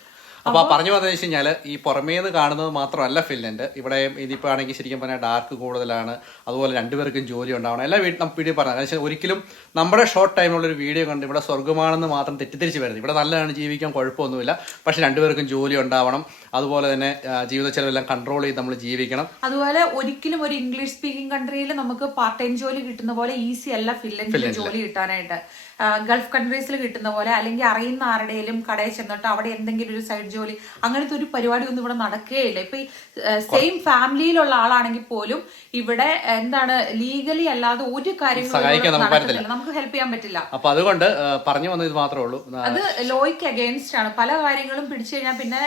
അപ്പൊ പറഞ്ഞു വന്നത് വെച്ച് കഴിഞ്ഞാൽ ഈ പുറമേന്ന് കാണുന്നത് മാത്രമല്ല ഫിൻലൻഡ് ഇവിടെ ഇതിപ്പോ ആണെങ്കിൽ ശരിക്കും പറഞ്ഞാൽ ഡാർക്ക് കൂടുതലാണ്. അതുപോലെ രണ്ടുപേർക്കും ജോലി ഉണ്ടാവണം. എല്ലാ വീട്ടിൽ വീഡിയോ പറഞ്ഞു കാരണം ഒരിക്കലും നമ്മുടെ ഷോർട്ട് ടൈമിലുള്ള ഒരു വീഡിയോ കണ്ട് ഇവിടെ സ്വർഗമാണെന്ന് മാത്രം തെറ്റിദ്ധരിച്ച് വരുന്നത് ഇവിടെ നല്ലതാണ് ജീവിക്കാൻ കുഴപ്പമൊന്നുമില്ല. പക്ഷെ രണ്ടുപേർക്കും ജോലി ഉണ്ടാവണം. അതുപോലെ തന്നെ ജീവിത ചെലവെല്ലാം കൺട്രോൾ ചെയ്ത് നമ്മൾ ജീവിക്കണം. അതുപോലെ ഒരിക്കലും ഒരു ഇംഗ്ലീഷ് സ്പീക്കിംഗ് കൺട്രിയിൽ നമുക്ക് പാർട്ട് ടൈം ജോലി കിട്ടുന്ന പോലെ ഈസി അല്ല ഫിൻലൻഡിൽ ജോലി കിട്ടാനായിട്ട്. ഗൾഫ് കൺട്രീസിൽ കിട്ടുന്ന പോലെ അല്ലെങ്കിൽ അറിയുന്ന ആരുടെയും കടയിൽ ചെന്നിട്ട് അവിടെ എന്തെങ്കിലും ഒരു സൈഡ് ജോലി അങ്ങനത്തെ ഒരു പരിപാടി ഒന്നും ഇവിടെ നടക്കുകയില്ല. ഇപ്പൊ ഈ സെയിം ഫാമിലിയിലുള്ള ആളാണെങ്കിൽ പോലും ഇവിടെ എന്താണ് ലീഗലി അല്ലാതെ ഒരു കാര്യങ്ങളും ഇവിടെ നമുക്ക് ഹെൽപ്പ് ചെയ്യാൻ പറ്റില്ല. അപ്പൊ അതുകൊണ്ട് പറഞ്ഞു വന്നത് മാത്രമേ ഉള്ളൂ. അത് ലോയ്ക്ക് അഗേൻസ്റ്റ് ആണ്. പല കാര്യങ്ങളും പിടിച്ചു കഴിഞ്ഞാൽ പിന്നെ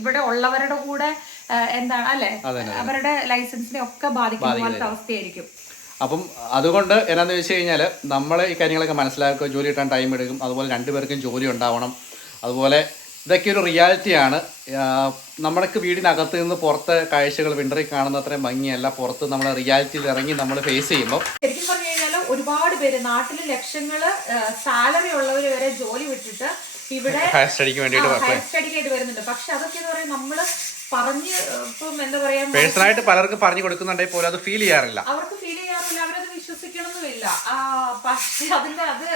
ഇവിടെ ഉള്ളവരുടെ കൂടെ എന്താണ് അല്ലെ? അവരുടെ ലൈസൻസിനെ ഒക്കെ ബാധിക്കുന്ന പോലത്തെ അവസ്ഥയായിരിക്കും. അപ്പം അതുകൊണ്ട് എന്നാന്ന് വെച്ച് കഴിഞ്ഞാൽ നമ്മൾ ഈ കാര്യങ്ങളൊക്കെ മനസ്സിലാക്കുക ജോലി കിട്ടാൻ ടൈം എടുക്കും. അതുപോലെ രണ്ടുപേർക്കും ജോലി ഉണ്ടാവണം. അതുപോലെ ഇതൊക്കെ ഒരു റിയാലിറ്റിയാണ് നമ്മൾക്ക് വീടിനകത്ത് നിന്ന് പുറത്തെ കാഴ്ചകൾ വിണ്ടറിൽ കാണുന്ന അത്രയും ഭംഗിയല്ല. പുറത്ത് നമ്മൾ റിയാലിറ്റിയിൽ ഇറങ്ങി നമ്മൾ ഫേസ് ചെയ്യുമ്പോൾ ശരിക്കും പറഞ്ഞു കഴിഞ്ഞാൽ ഒരുപാട് പേര് നാട്ടിൽ ലക്ഷങ്ങൾ സാലറി ഉള്ളവർ വരെ ജോലി വിട്ടിട്ട് ഇവിടെ ഹയർ സ്റ്റഡിക്ക് വേണ്ടിയിട്ട് വരുന്നുണ്ട്. പക്ഷെ അതൊക്കെ എന്ന് പറയുന്നത് നമ്മൾ പറഞ്ഞ് ഇപ്പം എന്താ പറയാ പേഴ്സണലായിട്ട് പലർക്കും പറഞ്ഞു കൊടുക്കുന്നുണ്ടെങ്കിൽ പോലും അത് ഫീൽ ചെയ്യാറില്ല. അവർക്ക് ഫീൽ ചെയ്യാറില്ല അവരത് വിശ്വസിക്കണമെന്നുമില്ല ആ, പക്ഷെ അതിന്റെ അത്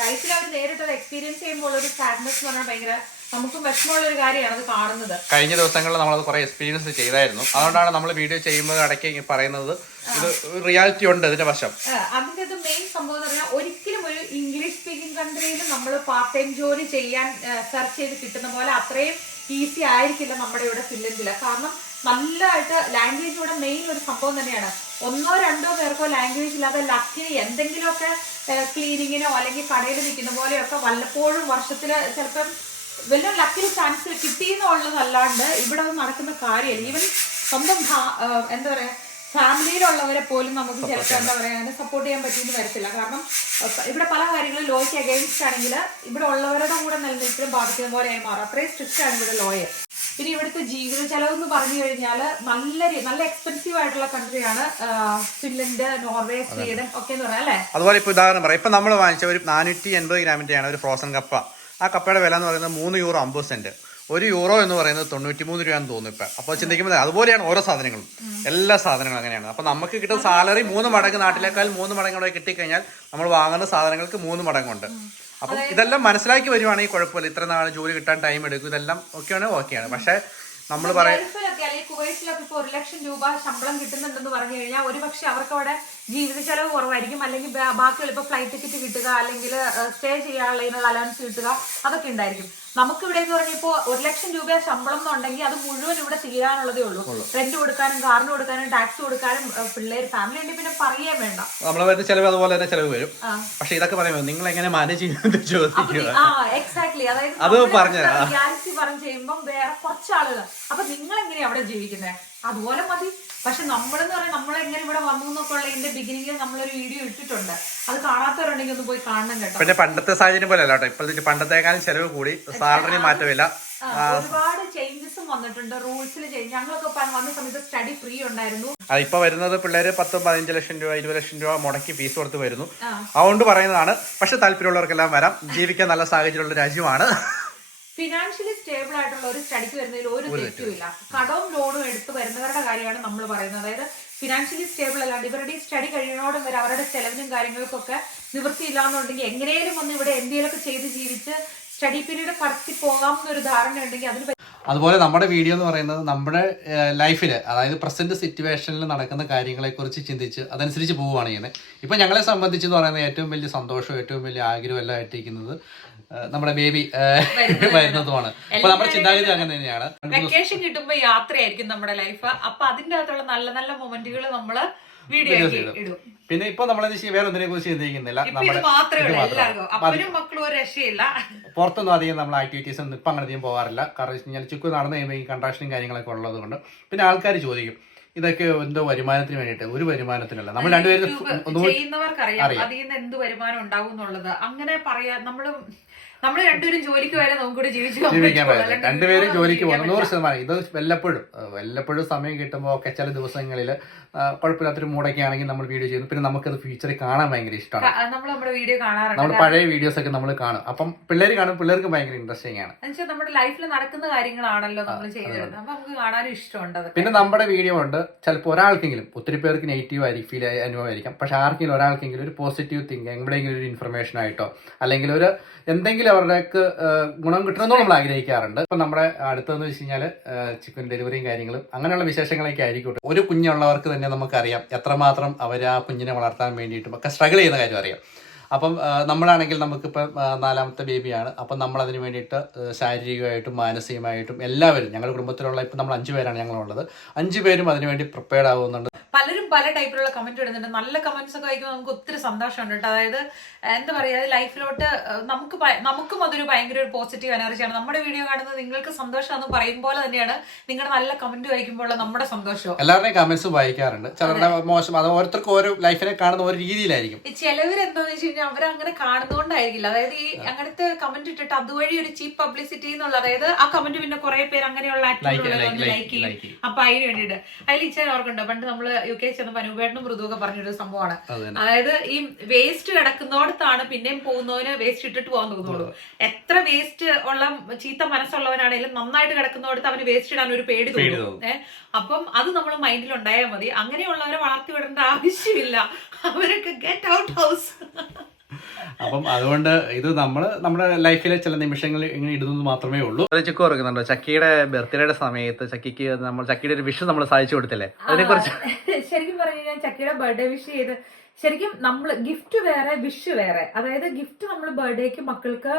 ലൈഫിൽ അവർ നേരിട്ട് എക്സ്പീരിയൻസ് ചെയ്യുമ്പോൾ ഒരു സാഡ്നെസ് എന്ന് പറഞ്ഞാൽ ഭയങ്കര നമുക്കും വിഷമമുള്ള ഒരു കാര്യമാണ് അത് കാണുന്നത്. കഴിഞ്ഞ ദിവസങ്ങളിൽ നമ്മളത് കുറേ എക്സ്പീരിയൻസ് ചെയ്തായിരുന്നു. അതുകൊണ്ടാണ് നമ്മൾ വീഡിയോ ചെയ്യുമ്പോൾ ഇടയ്ക്ക് പറയുന്നത്. ഇത് റിയാലിറ്റി ഉണ്ട് ഇതിന്റെ വശം. അതിന്റെ അത് മെയിൻ സംഭവം എന്ന് പറഞ്ഞാൽ ഒരിക്കലും ഒരു ഇംഗ്ലീഷ് സ്പീക്കിംഗ് കൺട്രിയിൽ നമ്മൾ പാർട്ട് ടൈം ജോലി ചെയ്യാൻ സെർച്ച് ചെയ്ത് കിട്ടുന്ന പോലെ അത്രയും ഈസി ആയിരിക്കില്ല നമ്മുടെ ഇവിടെ ഫിൻലൻഡിൽ കാരണം നല്ലതായിട്ട് ലാംഗ്വേജ് ഇവിടെ മെയിൻ ഒരു സംഭവം തന്നെയാണ്. ഒന്നോ രണ്ടോ പേർക്കോ ലാംഗ്വേജ് ഇല്ലാതെ ലക്കിന് എന്തെങ്കിലുമൊക്കെ ക്ലീനിങ്ങിനോ അല്ലെങ്കിൽ കടയിൽ നിൽക്കുന്ന പോലെയൊക്കെ വല്ലപ്പോഴും വർഷത്തിൽ ചിലപ്പം വല്ല ലക്കിന് ചാൻസ് കിട്ടിയെന്നുള്ളതല്ലാണ്ട് ഇവിടെ നടക്കുന്ന കാര്യമല്ല. ഈവൻ സ്വന്തം എന്താ പറയാ ഫാമിലിയിലുള്ളവരെ പോലും നമുക്ക് ചിലപ്പോൾ എന്താ പറയുക സപ്പോർട്ട് ചെയ്യാൻ പറ്റിയെന്ന് വരത്തില്ല. കാരണം ഇവിടെ പല കാര്യങ്ങളും ലോയ്ക്ക് അഗെയിൻസ്റ്റ് ആണെങ്കിൽ ഇവിടെ ഉള്ളവരുടെ കൂടെ നിലനിൽപ്പിലും ബാധിക്കുന്ന പോലെയായി മാറും. അത്രയും സ്ട്രിക്റ്റ് ആണ് ഇവിടെ ലോയർ പിന്നെ ഇവിടുത്തെ ജീവിത ചെലവ് എന്ന് പറഞ്ഞു കഴിഞ്ഞാൽ നല്ല നല്ല എക്സ്പെൻസീവ് ആയിട്ടുള്ള കൺട്രിയാണ് ഫിൻലൻഡ് നോർവേ സ്വീഡൻ ഒക്കെ എന്ന് പറയാം അല്ലേ? അതുപോലെ ഇപ്പോൾ ഉദാഹരണം പറയാം. ഇപ്പം നമ്മൾ വാങ്ങിച്ച ഒരു നാനൂറ്റി എൺപത് ഗ്രാമിന്റെയാണ് ഒരു ഫ്രോസൺ കപ്പ. ആ കപ്പയുടെ വില എന്ന് പറയുന്നത് മൂന്ന് യൂറോ അമ്പത് സെന്റ് ഒരു യൂറോ എന്ന് പറയുന്നത് തൊണ്ണൂറ്റി മൂന്ന് രൂപയാണെന്ന് തോന്നുന്നു ഇപ്പം. അപ്പോൾ ചിന്തിക്കുമ്പോൾ അതുപോലെയാണ് ഓരോ സാധനങ്ങളും. എല്ലാ സാധനങ്ങളും അങ്ങനെയാണ്. അപ്പോൾ നമുക്ക് കിട്ടുന്ന സാലറി മൂന്ന് മടങ്ങ് നാട്ടിലേക്കാൾ മൂന്ന് മടങ്ങ് കൂടെ കിട്ടിക്കഴിഞ്ഞാൽ നമ്മൾ വാങ്ങുന്ന സാധനങ്ങൾക്ക് മൂന്ന് മടങ്ങുണ്ട്. അപ്പം ഇതെല്ലാം മനസ്സിലാക്കി വരുവാണെങ്കിൽ കുഴപ്പമില്ല. ഇത്ര നാൾ ജോലി കിട്ടാൻ ടൈം എടുക്കും. ഇതെല്ലാം ഒക്കെയാണ് ഓക്കെയാണ് പക്ഷേ നമ്മൾ പറയാം കുവൈറ്റിലൊക്കെ ഇപ്പൊ ഒരു ലക്ഷം രൂപ ശമ്പളം കിട്ടുന്നുണ്ടെന്ന് പറഞ്ഞു കഴിഞ്ഞാൽ ഒരുപക്ഷെ അവർക്ക് അവിടെ ജീവിത ചെലവ് കുറവായിരിക്കും. അല്ലെങ്കിൽ ബാ- ബാക്കിയുള്ള ഇപ്പൊ ഫ്ലൈറ്റ് ടിക്കറ്റ് കിട്ടുക അല്ലെങ്കിൽ സ്റ്റേ ചെയ്യാനുള്ള അലവൻസ് കിട്ടുക അതൊക്കെ ഉണ്ടായിരിക്കും. നമുക്ക് ഇവിടെ എന്ന് പറഞ്ഞപ്പോ ഒരു ലക്ഷം രൂപ ശമ്പളം എന്നുണ്ടെങ്കിൽ അത് മുഴുവൻ ഇവിടെ തീരാനുള്ളതേ ഉള്ളൂ. റെന്റ് കൊടുക്കാനും കാറിന് കൊടുക്കാനും ടാക്സ് കൊടുക്കാനും പിള്ളേർ ഫാമിലി ഉണ്ട് പിന്നെ പറയേ വേണ്ട. നമ്മളെ വരുന്ന ചെലവ് അതുപോലെ തന്നെ ചെലവ് വരും. പക്ഷെ ഇതൊക്കെ പറയുമ്പോൾ നിങ്ങൾ എങ്ങനെ മാനേജ് ചെയ്യുന്നത് ചോദിക്കുക. എക്സാക്ട്ലി അതായത് പറഞ്ഞു. റിയാലിറ്റി പറഞ്ഞു ചെയ്യുമ്പോൾ വേറെ കുറച്ച് ആളുകൾ അപ്പൊ നിങ്ങൾ എങ്ങനെയാ അവിടെ ജീവിക്കുന്നത് അതുപോലെ മതി. പക്ഷെ നമ്മളെന്ന് പറയാൻ നമ്മളെങ്ങനെ വന്നു എന്നൊക്കെ ബിഗിനിങ്ങിൽ നമ്മളൊരു വീഡിയോ ഇട്ടിട്ടുണ്ട്. അത് കാണാത്തവരുണ്ടെങ്കിൽ ഒന്ന് പോയി കാണണം കേട്ടോ. പിന്നെ പണ്ടത്തെ സാഹചര്യം പോലെ അല്ല കേട്ടോ. ഇപ്പോഴത്തെ പണ്ടത്തേക്കാളും ചെലവ് കൂടി. സാലറി മാറ്റമില്ല. ഒരുപാട് ചേഞ്ചസും വന്നിട്ടുണ്ട്. റൂൾസിൽ ഞങ്ങളൊക്കെ വന്ന സമയത്ത് സ്റ്റഡി ഫ്രീ ഉണ്ടായിരുന്നു. ഇപ്പൊ വരുന്നത് പിള്ളേര് പത്തും പതിനഞ്ച് ലക്ഷം രൂപ ഇരുപത് ലക്ഷം രൂപ മുടക്കി ഫീസ് കൊടുത്ത് വരുന്നു. അതുകൊണ്ട് പറയുന്നതാണ് പക്ഷെ താല്പര്യമുള്ളവർക്കെല്ലാം വരാം. ജീവിക്കാൻ നല്ല സാഹചര്യമുള്ള രാജ്യമാണ്. ഫിനാൻഷ്യലി സ്റ്റേബിൾ ആയിട്ടുള്ള ഒരു സ്റ്റഡിക്ക് വരുന്നതിൽ ഒരു തെറ്റുമില്ല കടവും ലോണും എടുത്ത് വരുന്നവരുടെ കാര്യമാണ് നമ്മൾ പറയുന്നത്. അതായത് ഫിനാൻഷ്യലി സ്റ്റേബിൾ അല്ലാണ്ട് ഇവരുടെ ഈ സ്റ്റഡി കഴിയണോടും വരെ അവരുടെ ചെലവിനും കാര്യങ്ങൾക്കൊക്കെ നിവൃത്തിയില്ലാന്നുണ്ടെങ്കിൽ എങ്ങനെയും ഒന്ന് ഇവിടെ എന്തെങ്കിലുമൊക്കെ ചെയ്ത് ജീവിച്ച് സ്റ്റഡി പീരീഡ് കടത്തി പോകാം എന്നൊരു ധാരണ ഉണ്ടെങ്കിൽ അതിന് അതുപോലെ നമ്മുടെ വീഡിയോ എന്ന് പറയുന്നത് നമ്മുടെ ലൈഫിൽ അതായത് പ്രസന്റ് സിറ്റുവേഷനിൽ നടക്കുന്ന കാര്യങ്ങളെക്കുറിച്ച് ചിന്തിച്ച് അതനുസരിച്ച് പോവുകയാണ് ചെയ്യുന്നത്. ഇപ്പം ഞങ്ങളെ സംബന്ധിച്ച് എന്ന് പറയുന്നത് ഏറ്റവും വലിയ സന്തോഷവും ഏറ്റവും വലിയ ആഗ്രഹവും എല്ലാം ആയിട്ടിരിക്കുന്നത് നമ്മുടെ ബേബി വരുന്നതുമാണ്. അപ്പൊ നമ്മുടെ ചിന്താഗതി അങ്ങനെ തന്നെയാണ്. വെക്കേഷൻ കിട്ടുമ്പോൾ യാത്രയായിരിക്കും നമ്മുടെ ലൈഫ് അപ്പൊ അതിന്റെ അകത്തുള്ള നല്ല നല്ല മൊമെന്റുകൾ നമ്മൾ വീഡിയോ ഇടും. പിന്നെ ഇപ്പൊ നമ്മളത് വേറെ ഒന്നിനെ കുറിച്ച് ചിന്തിക്കുന്നില്ല. പുറത്തൊന്നും അധികം നമ്മൾ ആക്ടിവിറ്റീസ് ഒന്നും ഇപ്പം അങ്ങനെ അധികം പോകാറില്ല. കാരണം ഞാൻ ചുക്ക് നടന്നു കഴിയുമ്പോൾ ഈ കൺട്രാക്ഷനും കാര്യങ്ങളൊക്കെ ഉള്ളത് കൊണ്ട്. പിന്നെ ആൾക്കാർ ചോദിക്കും ഇതൊക്കെ എന്തോ വരുമാനത്തിന് വേണ്ടിയിട്ട്? ഒരു വരുമാനത്തിനല്ല. നമ്മൾ രണ്ടുപേരും ചെയ്യുന്നവർക്കറിയാം. അതിൽ നിന്ന് എന്ത് വരുമാനം ഉണ്ടാവും എന്നുള്ളത്. അങ്ങനെ പറയാ നമ്മൾ നമ്മൾ രണ്ടുപേരും ജോലിക്ക് വരെ നമുക്കൂടെ ജീവിച്ചു ജീവിക്കാൻ പറ്റില്ല രണ്ടുപേരും ജോലിക്ക് പോകണം പോകുന്നു നൂറ്. ശതമാനം. ഇത് വല്ലപ്പോഴും വല്ലപ്പോഴും സമയം കിട്ടുമ്പോൾ ഒക്കെ ചില ദിവസങ്ങളിൽ കുഴപ്പമില്ലാത്തൊരു മൂടൊക്കെ ആണെങ്കിൽ നമ്മൾ വീഡിയോ ചെയ്യുന്നു. പിന്നെ നമുക്കത് ഫ്യൂച്ചറിൽ കാണാൻ ഭയങ്കര ഇഷ്ടമാണ്. നമ്മൾ നമ്മുടെ വീഡിയോ കാണാറുണ്ട്. നമ്മൾ പഴയ വീഡിയോസ് ഒക്കെ നമ്മൾ കാണും. അപ്പം പിള്ളേർ കാണും പിള്ളേർക്ക് ഭയങ്കര ഇൻട്രസ്റ്റിംഗ് ആണ് എന്നുവെച്ചാൽ നമ്മുടെ ലൈഫിൽ നടക്കുന്ന കാര്യങ്ങളാണല്ലോ നമ്മൾ ചെയ്തിരുന്നത്. അപ്പൊ നമുക്ക് കാണാനും ഇഷ്ടമുണ്ട് പിന്നെ നമ്മുടെ വീഡിയോ ഉണ്ട്. ചിലപ്പോൾ ഒരാൾക്കെങ്കിലും ഒത്തിരി പേർക്ക് നെഗറ്റീവ് ആയിരിക്കും ഫീൽ അനുഭവമായിരിക്കും. പക്ഷെ ആർക്കെങ്കിലും ഒരാൾക്കെങ്കിലും ഒരു പോസിറ്റീവ് തിങ്ക് എവിടെയെങ്കിലും ഒരു ഇൻഫർമേഷൻ ആയിട്ടോ അല്ലെങ്കിൽ ഒരു എന്തെങ്കിലും അവരുടെക്ക് ഏഹ്, ഗുണം കിട്ടണമെന്നോ നമ്മൾ ആഗ്രഹിക്കാറുണ്ട്. ഇപ്പം നമ്മുടെ അടുത്തതെന്ന് വെച്ച് കഴിഞ്ഞാൽ ചിക്കൻ ഡെലിവറിയും കാര്യങ്ങളും അങ്ങനെയുള്ള വിശേഷങ്ങളൊക്കെ ആയിരിക്കും ഒരു കുഞ്ഞുള്ളവർക്ക് തന്നെ നമുക്കറിയാം എത്രമാത്രം അവർ ആ കുഞ്ഞിനെ വളർത്താൻ വേണ്ടിയിട്ടും ഒക്കെ സ്ട്രഗിൾ ചെയ്യുന്ന കാര്യം അറിയാം. അപ്പം നമ്മളാണെങ്കിൽ നമുക്കിപ്പം നാലാമത്തെ ബേബിയാണ്. അപ്പം നമ്മൾ അതിന് വേണ്ടിയിട്ട് ശാരീരികമായിട്ടും മാനസികമായിട്ടും എല്ലാവരും ഞങ്ങളുടെ കുടുംബത്തിലുള്ള ഇപ്പം നമ്മൾ അഞ്ചു പേരാണ് ഞങ്ങളുള്ളത്. അഞ്ചു പേരും അതിനുവേണ്ടി പ്രിപ്പയർഡ് ആവുന്നുണ്ട്. പലരും പല ടൈപ്പിലുള്ള കമന്റ് ഇടുന്നുണ്ട്. നല്ല കമന്റ്സ് ഒക്കെ വായിക്കുമ്പോൾ നമുക്ക് ഒത്തിരി സന്തോഷമുണ്ട് കേട്ടോ. അതായത് എന്താ പറയാ ലൈഫിലോട്ട് നമുക്ക് നമുക്കും അതൊരു ഭയങ്കര ഒരു പോസിറ്റീവ് എനർജിയാണ് നമ്മുടെ വീഡിയോ കാണുന്നത് നിങ്ങൾക്ക് സന്തോഷമാണെന്ന് പറയും പോലെ തന്നെയാണ് നിങ്ങളുടെ നല്ല കമന്റ് വായിക്കുമ്പോൾ നമ്മുടെ സന്തോഷം എല്ലാവരുടെയും കമന്റ്സ് വായിക്കാറുണ്ട്. ചിലരുടെ മോശം അത് ഓരോരുത്തർക്കും ഓരോ ലൈഫിനെ കാണുന്ന ഒരു രീതിയിലായിരിക്കും. ചിലവർ എന്താണെന്ന് വെച്ച് കഴിഞ്ഞാൽ അവരങ്ങനെ കാണുന്നോണ്ടായിരിക്കില്ല അതായത് ഈ അങ്ങനത്തെ കമന്റ് ഇട്ടിട്ട് അതുവഴി ഒരു ചീപ്പ് പബ്ലിസിറ്റി എന്നുള്ള അതായത് ആ കമന്റ് പിന്നെ കുറെ പേര് അങ്ങനെയുള്ള ലൈക്ക് ചെയ്യും. അപ്പൊ അതിന് വേണ്ടിയിട്ട്. അതിൽ ഇച്ചാൻ ഓർക്കുന്നുണ്ട്? പണ്ട് നമ്മൾ യു കെ ചെന്നപ്പോ അനുപേട്ടനും മൃദുവൊക്കെ പറഞ്ഞൊരു സംഭവമാണ്. അതായത് ഈ വേസ്റ്റ് കിടക്കുന്നോടത്താണ് പിന്നെയും പോകുന്നവന് വേസ്റ്റ് ഇട്ടിട്ട് പോകാൻ തോന്നുള്ളൂ. എത്ര വേസ്റ്റ് ഉള്ള ചീത്ത മനസ്സുള്ളവനാണെങ്കിലും നന്നായിട്ട് കിടക്കുന്നോടത്ത് അവന് വേസ്റ്റ് ഇടാൻ ഒരു പേടി പേടി തോന്നും. ഏഹ് അപ്പം അത് നമ്മൾ മൈൻഡിൽ ഉണ്ടായാൽ മതി. അങ്ങനെയുള്ളവരെ വളർത്തി വിടേണ്ട ആവശ്യമില്ല. അവരൊക്കെ ഗെറ്റ് ഔട്ട് ഹൗസ് അപ്പം അതുകൊണ്ട് ഇത് നമ്മൾ നമ്മുടെ ലൈഫിലെ ചില നിമിഷങ്ങൾ ഇങ്ങനെ ഇടുന്നത് മാത്രമേ ഉള്ളൂ. അത് ചിക്കു ഓർക്കുന്നുണ്ടോ? ചക്കിയുടെ ബർത്ത്ഡേയുടെ സമയത്ത് ചക്കിക്ക് നമ്മൾ ചക്കിയുടെ ഒരു വിഷ് നമ്മൾ സാധിച്ചു കൊടുത്തില്ലേ? അതിനെ കുറിച്ച് ശരിക്കും പറഞ്ഞു കഴിഞ്ഞാൽ ചക്കിയുടെ ബർത്ത്ഡേ വിഷ് ചെയ്ത് ശരിക്കും നമ്മൾ ഗിഫ്റ്റ് വേറെ വിഷ് വേറെ. അതായത് ഗിഫ്റ്റ് നമ്മൾ ബർത്ത്ഡേക്ക് മക്കൾക്ക്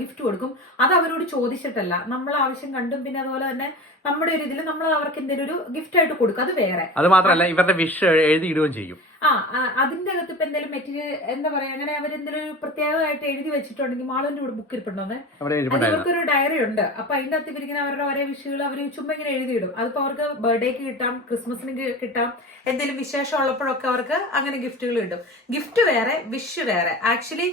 ഗിഫ്റ്റ് കൊടുക്കും. അത് അവരോട് ചോദിച്ചിട്ടല്ല. നമ്മൾ ആവശ്യം കണ്ടും പിന്നെ അതുപോലെ തന്നെ നമ്മുടെ ഒരു ഇതിൽ നമ്മൾ അവർക്ക് എന്തെങ്കിലും ഒരു ഗിഫ്റ്റ് ആയിട്ട് കൊടുക്കും. അത് വേറെ. അത് മാത്രമല്ല ഇവരുടെ വിഷ് എഴുതി ഇടുകയും ചെയ്യും. ആ അതിന്റെ അകത്ത് ഇപ്പൊ എന്തെങ്കിലും മെറ്റീരിയൽ എന്താ പറയാ അങ്ങനെ അവരെന്തെങ്കിലും ഒരു പ്രത്യേകമായിട്ട് എഴുതി വെച്ചിട്ടുണ്ടെങ്കിൽ മാളുവിന്റെ കൂടെ ബുക്ക് ഇരിപ്പുണ്ടോന്ന്? അവർക്കൊരു ഡയറി ഉണ്ട്. അപ്പൊ അതിന്റെ അകത്ത് ഇവരിങ്ങനെ അവരുടെ ഓരോ വിഷയങ്ങൾ അവർ ചുമ്മാ ഇങ്ങനെ എഴുതിയിടും. അതിപ്പോ അവർക്ക് ബർത്ത്ഡേക്ക് കിട്ടാം ക്രിസ്മസിന് കിട്ടാം എന്തെങ്കിലും വിശേഷം ഉള്ളപ്പോഴൊക്കെ അവർക്ക് അങ്ങനെ ഗിഫ്റ്റുകൾ കിട്ടും ഗിഫ്റ്റ് വേറെ വിഷ് വേറെ. ആക്ച്വലി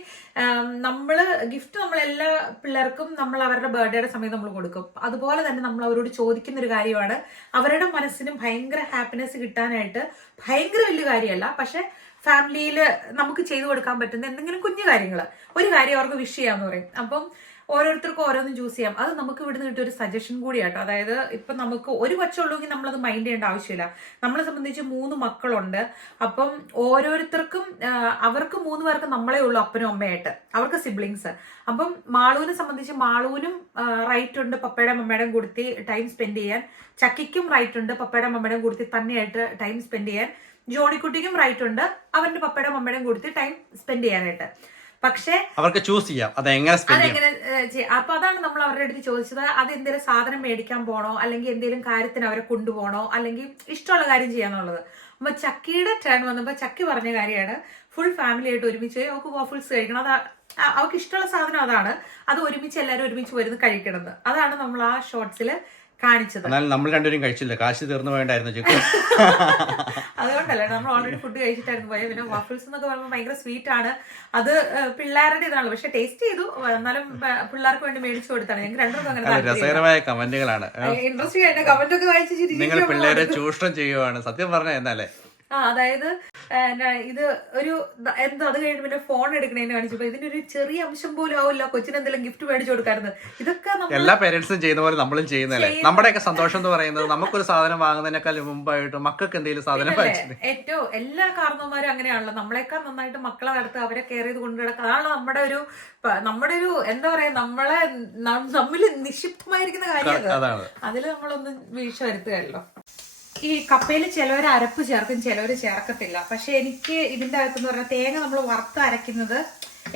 നമ്മൾ ഗിഫ്റ്റ് നമ്മൾ എല്ലാ പിള്ളേർക്കും നമ്മൾ അവരുടെ ബർത്ത്ഡേയുടെ സമയത്ത് നമ്മൾ കൊടുക്കും. അതുപോലെ തന്നെ നമ്മൾ അവരോട് ചോദിക്കുന്ന ഒരു കാര്യമാണ്. അവരുടെ മനസ്സിനും ഭയങ്കര ഹാപ്പിനെസ് കിട്ടാനായിട്ട് ഭയങ്കര വലിയ കാര്യമല്ല. പക്ഷെ ഫാമിലിയിൽ നമുക്ക് ചെയ്തു കൊടുക്കാൻ പറ്റുന്ന എന്തെങ്കിലും കുഞ്ഞു കാര്യങ്ങൾ ഒരു കാര്യം അവർക്ക് വിഷ് ചെയ്യാന്ന് പറയും. അപ്പം ഓരോരുത്തർക്കും ഓരോന്നും ചൂസ് ചെയ്യാം. അത് നമുക്ക് ഇവിടുന്ന് കിട്ടിയ ഒരു സജഷൻ കൂടിയാട്ടോ അതായത് ഇപ്പൊ നമുക്ക് ഒരു കൊച്ചുള്ളൂങ്കിൽ നമ്മളത് മൈൻഡ് ചെയ്യേണ്ട ആവശ്യമില്ല. നമ്മളെ സംബന്ധിച്ച് മൂന്ന് മക്കളുണ്ട്. അപ്പം ഓരോരുത്തർക്കും അവർക്ക് മൂന്ന് പേർക്ക് നമ്മളെ ഉള്ളൂ അപ്പനും അമ്മയായിട്ട്. അവർക്ക് സിബ്ലിങ്സ് അപ്പം മാളുവിനെ സംബന്ധിച്ച് മാളുവിനും റൈറ്റ് ഉണ്ട് പപ്പയുടെ അമ്മയുടെയും കൊടുത്തി ടൈം സ്പെൻഡ് ചെയ്യാൻ. ചക്കിക്കും റൈറ്റ് ഉണ്ട് പപ്പയുടെ അമ്മയുടെയും കൊടുത്തി തന്നെയായിട്ട് ടൈം സ്പെൻഡ് ചെയ്യാൻ. ജോണിക്കുട്ടിക്കും റൈറ്റ് ഉണ്ട് അവരുടെ പപ്പയുടെ അമ്മയുടെയും കൊടുത്തി ടൈം സ്പെൻഡ് ചെയ്യാനായിട്ട്. പക്ഷേ അവർക്ക് ചൂസ് ചെയ്യാം. അത് എങ്ങനെ അതെങ്ങനെ അപ്പൊ അതാണ് നമ്മൾ അവരുടെ അടുത്ത് ചോദിച്ചത്. അത് എന്തെങ്കിലും സാധനം മേടിക്കാൻ പോണോ? അല്ലെങ്കിൽ എന്തെങ്കിലും കാര്യത്തിന് അവരെ കൊണ്ടുപോകണോ അല്ലെങ്കിൽ ഇഷ്ടമുള്ള കാര്യം ചെയ്യാന്നുള്ളത്. അപ്പൊ ചക്കിയുടെ ടേൺ വന്നപ്പോ ചക്കി പറഞ്ഞ കാര്യമാണ്. ഫുൾ ഫാമിലി ആയിട്ട് ഒരുമിച്ച് അവർക്ക് വോഫിൾസ് കഴിക്കണം. അത് അവർക്ക് ഇഷ്ടമുള്ള സാധനം അതാണ്. അത് ഒരുമിച്ച് എല്ലാവരും ഒരുമിച്ച് വരുന്ന് കഴിക്കണത്. അതാണ് നമ്മൾ ആ ഷോർട്സിൽ കാണിച്ചത്. എന്നാലും നമ്മൾ രണ്ടുപേരും കഴിച്ചില്ല. കാശ് തീർന്നു വേണ്ടായിരുന്നു ചിക്കൻ. [laughs] അതുകൊണ്ടല്ല നമ്മൾ ഓൾറെഡി ഫുഡ് കഴിച്ചിട്ടായിരുന്നു പോയത്. പിന്നെ വഫിൾസ് എന്നൊക്കെ പറയുമ്പോൾ ഭയങ്കര സ്വീറ്റ് ആണ്. അത് പിള്ളേരുടെ ഇതാണ് പക്ഷെ ടേസ്റ്റ് ചെയ്തു. എന്നാലും പിള്ളേർക്ക് വേണ്ടി മേടിച്ചു കൊടുത്താണ്. ഞങ്ങൾക്ക് രണ്ടുപേർക്കും അങ്ങനെ രസകരമായ കമന്റുകളാണ് ഇൻട്രസ്റ്റിംഗ് ആയിട്ട് കമന്റ് ഒക്കെ വായിച്ചു നിങ്ങൾ പിള്ളേരെ ചൂഷണം ചെയ്യുവാണ്. സത്യം പറഞ്ഞ എന്നല്ലേ ആ അതായത് ഇത് ഒരു എന്താ അത് കഴിഞ്ഞ് പിന്നെ ഫോൺ എടുക്കണേന്ന് കാണിച്ചു ഇതിന്റെ ഒരു ചെറിയ അംശം പോലും ആവില്ല. കൊച്ചിന് എന്തെങ്കിലും ഗിഫ്റ്റ് മേടിച്ചു കൊടുക്കാറുണ്ട് ഇതൊക്കെ എല്ലാ പേരൻസും ചെയ്യുന്ന പോലെ നമ്മളും ചെയ്യുന്നല്ലേ നമ്മുടെയൊക്കെ സന്തോഷം എന്ന് പറയുന്നത് നമുക്കൊരു സാധനം വാങ്ങുന്നതിനേക്കാൾ മുമ്പായിട്ട് മക്കൾക്ക് എന്തെങ്കിലും സാധനം ഏറ്റവും എല്ലാ കാരണവന്മാരും അങ്ങനെയാണല്ലോ. നമ്മളെക്കാൾ നന്നായിട്ട് മക്കളെ വളർത്ത് അവരെ കെയർ ചെയ്ത് കൊണ്ടു നടക്കുക. അതാണ് നമ്മുടെ ഒരു നമ്മുടെ ഒരു എന്താ പറയാ നമ്മളെ നമ്മിൽ നിക്ഷിപ്തമായിരിക്കുന്ന കാര്യം അതിൽ നമ്മളൊന്നും വീഴ്ച വരുത്തുകയല്ലോ. ഈ കപ്പയിൽ ചിലവർ അരപ്പ് ചേർക്കും ചിലവർ ചേർക്കത്തില്ല. പക്ഷെ എനിക്ക് ഇതിന്റെ അകത്തെന്ന് പറഞ്ഞാൽ തേങ്ങ നമ്മൾ വറുത്ത് അരയ്ക്കുന്നത്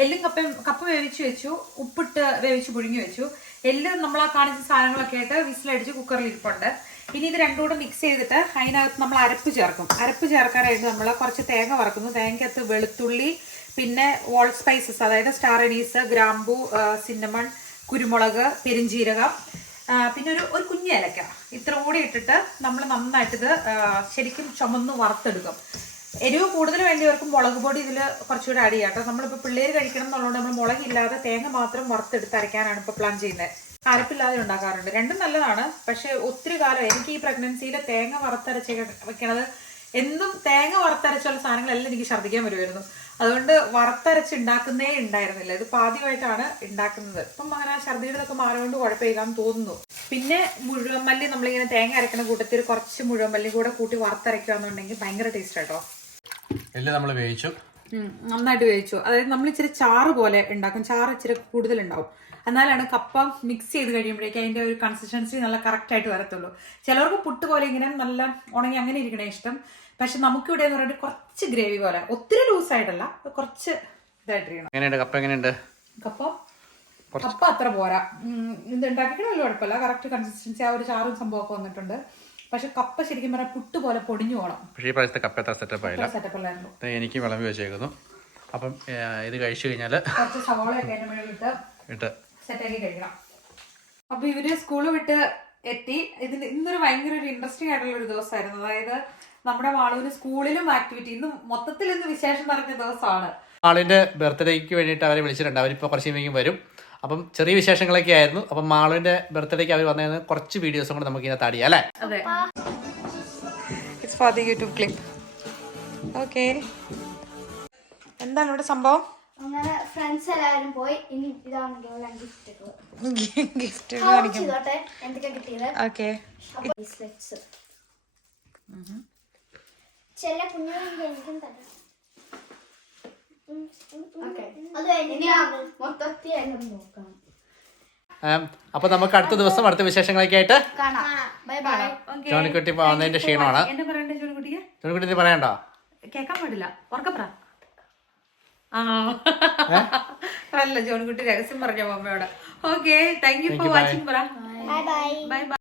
എല്ലും കപ്പയും കപ്പ വേവിച്ച് വെച്ചു ഉപ്പിട്ട് വേവിച്ച് പുഴുങ്ങി വെച്ചു. എല്ല് നമ്മൾ ആ കാണിച്ച സാധനങ്ങളൊക്കെ ആയിട്ട് വിസിലടിച്ച് കുക്കറിൽ ഇരിപ്പുണ്ട്. ഇനി ഇത് രണ്ടും കൂടെ മിക്സ് ചെയ്തിട്ട് അതിനകത്ത് നമ്മൾ അരപ്പ് ചേർക്കും. അരപ്പ് ചേർക്കാനായിട്ട് നമ്മൾ കുറച്ച് തേങ്ങ വറക്കുന്നു. തേങ്ങയ്ക്കകത്ത് വെളുത്തുള്ളി പിന്നെ വോൾ സ്പൈസസ് അതായത് സ്റ്റാർ അനീസ് ഗ്രാമ്പു സിന്നമൺ കുരുമുളക് പെരിഞ്ജീരകം പിന്നെ ഒരു ഒരു കുഞ്ഞ് ഏലക്ക. ഇത്ര കൂടി ഇട്ടിട്ട് നമ്മൾ നന്നായിട്ടിത് ശരിക്കും ചുമന്ന് വറുത്തെടുക്കും. എരിവ് കൂടുതൽ വേണ്ടിയവർക്ക് മുളക് പൊടി ഇതിൽ കുറച്ചുകൂടി ആഡ് ചെയ്യാം കേട്ടോ. നമ്മളിപ്പോൾ പിള്ളേർ കഴിക്കണം എന്നുള്ളതുകൊണ്ട് നമ്മൾ മുളകില്ലാതെ തേങ്ങ മാത്രം വറുത്തെടുത്ത് അരയ്ക്കാനാണ് ഇപ്പോൾ പ്ലാൻ ചെയ്യുന്നത് അരപ്പില്ലാതെ ഉണ്ടാക്കാറുണ്ട്. രണ്ടും നല്ലതാണ്. പക്ഷേ ഒത്തിരി കാലം എനിക്ക് ഈ പ്രഗ്നൻസിയിൽ തേങ്ങ വറുത്തരച്ച് വെക്കണത് എന്നും തേങ്ങ വറുത്തരച്ചുള്ള സാധനങ്ങളെല്ലാം എനിക്ക് ഛർദ്ദിക്കാൻ വരുമായിരുന്നു അതുകൊണ്ട് വറുത്തരച്ച് ഉണ്ടാക്കുന്നേ ഉണ്ടായിരുന്നില്ല ഇത് പാതിയായിട്ടാണ് ഉണ്ടാക്കുന്നത് ഇപ്പം അങ്ങനെ ഛർദിയുടെ ഇതൊക്കെ മാറുകൊണ്ട് കുഴപ്പമില്ലാന്ന് തോന്നുന്നു. പിന്നെ മുഴുവൻ മല്ലി നമ്മളിങ്ങനെ തേങ്ങ അരക്കണ കൂട്ടത്തിൽ കുറച്ച് മുഴുവൻ മല്ലി കൂടെ കൂട്ടി വറുത്തരയ്ക്കുകയാണെന്നുണ്ടെങ്കിൽ ഭയങ്കര ടേസ്റ്റ് കേട്ടോ എല്ലാം നമ്മൾ വേവിച്ചു. നന്നായിട്ട് വേവിച്ചു. അതായത് നമ്മൾ ഇച്ചിരി ചാറ് പോലെ ഉണ്ടാക്കും ചാറ് ഇച്ചിരി കൂടുതൽ ഉണ്ടാവും എന്നാലാണ് കപ്പ മിക്സ് ചെയ്ത് കഴിയുമ്പോഴേക്കും അതിന്റെ ഒരു കൺസിസ്റ്റൻസി നല്ല കറക്റ്റ് ആയിട്ട് വരത്തുള്ളൂ. ചിലർക്ക് പുട്ട് പോലെ ഇങ്ങനെ നല്ല ഉണങ്ങി അങ്ങനെ ഇരിക്കണേ ഇഷ്ടം. പക്ഷെ നമുക്കിവിടെ എന്ന് പറഞ്ഞിട്ട് കുറച്ച് ഗ്രേവി പോലെ. ഒത്തിരി ലൂസ് ആയിട്ടല്ല കുറച്ച് ഇതായിട്ടിരിക്കണം എങ്ങനെയുണ്ട്? കപ്പ എങ്ങനെയുണ്ട്? കപ്പ? കപ്പ അത്ര പോരാ. ഇത് ഉണ്ടാക്കിക്കണ വലിയ കുഴപ്പമില്ല. കറക്റ്റ് കൺസിസ്റ്റൻസി ആ ഒരു ചാറും സംഭവമൊക്കെ വന്നിട്ടുണ്ട്. പക്ഷെ കപ്പ ശരിക്കും പറഞ്ഞാൽ പുട്ട് പോലെ പൊടിഞ്ഞു പോകണം പക്ഷേ ഈ പ്രാവശ്യത്തെ കപ്പ എത്ര സെറ്റപ്പ് ആയില്ല. സെറ്റപ്പ് അല്ലായിരുന്നു ദേ എനിക്ക് വിളമ്പി വെച്ചേക്കുന്നു. അപ്പം ഇത് കഴിച്ചു കഴിഞ്ഞാൽ കുറച്ച് സവാളയൊക്കെ മുകളിൽ ഇട്ട് ഇട്ട്. സെറ്റാക്കി കഴിക്കണം. അപ്പൊ ഇവർ സ്കൂൾ വിട്ട് എത്തി. ഇതിന് ഇന്നൊരു ഭയങ്കര ഒരു ഇൻട്രസ്റ്റിംഗ് ആയിട്ടുള്ള ഒരു ദിവസമായിരുന്നു. അതായത് നമ്മുടെ വാളൂർ സ്കൂളിലും ആക്ടിവിറ്റി ഇന്ന് മൊത്തത്തിൽ ഇന്ന് വിശേഷം നിറഞ്ഞ ദിവസമാണ്. ആളിന്റെ ബർത്ത്ഡേക്ക് വേണ്ടിയിട്ട് അവരെ വിളിച്ചിട്ടുണ്ട്. അവരിപ്പോൾ കുറച്ച് കഴിയുമ്പോൾ വരും. അപ്പം ചെറിയ വിശേഷങ്ങളൊക്കെ ആയിരുന്നു. അപ്പം മാളുവിന്റെ ബർത്ത്ഡേക്ക് അവർ വന്നതിന് കുറച്ച് വീഡിയോസും കൂടെ നമുക്ക് ഇതിനകത്ത് അടിയാം അല്ലേ? അതെ. It's for the YouTube clip okay എന്താണ് ഇവിടെ സംഭവം? അങ്ങനെ ഫ്രണ്ട്സ് എല്ലാവരും പോയി. ഇനി ഇതാണ് ഗിഫ്റ്റ് ഗിഫ്റ്റ് ഓക്കെ ചില കുഞ്ഞുങ്ങൾക്ക് എനിക്കും തരാം. അപ്പൊ നമുക്ക് അടുത്ത ദിവസം അടുത്ത വിശേഷങ്ങളൊക്കെ ആയിട്ട് ജോണിക്കുട്ടി പോകുന്നതിന്റെ ക്ഷീണമാണ്. ജോണിക്കുട്ടി പറയണ്ടോ? കേക്കാൻ പാടില്ല. ഉറക്കപ്പറ ആ. അല്ല ജോൺകുട്ടി രഹസ്യം പറഞ്ഞ മമ്മയോട്. Okay thank you for watching പറ ബൈ ബൈ ബൈ ബൈ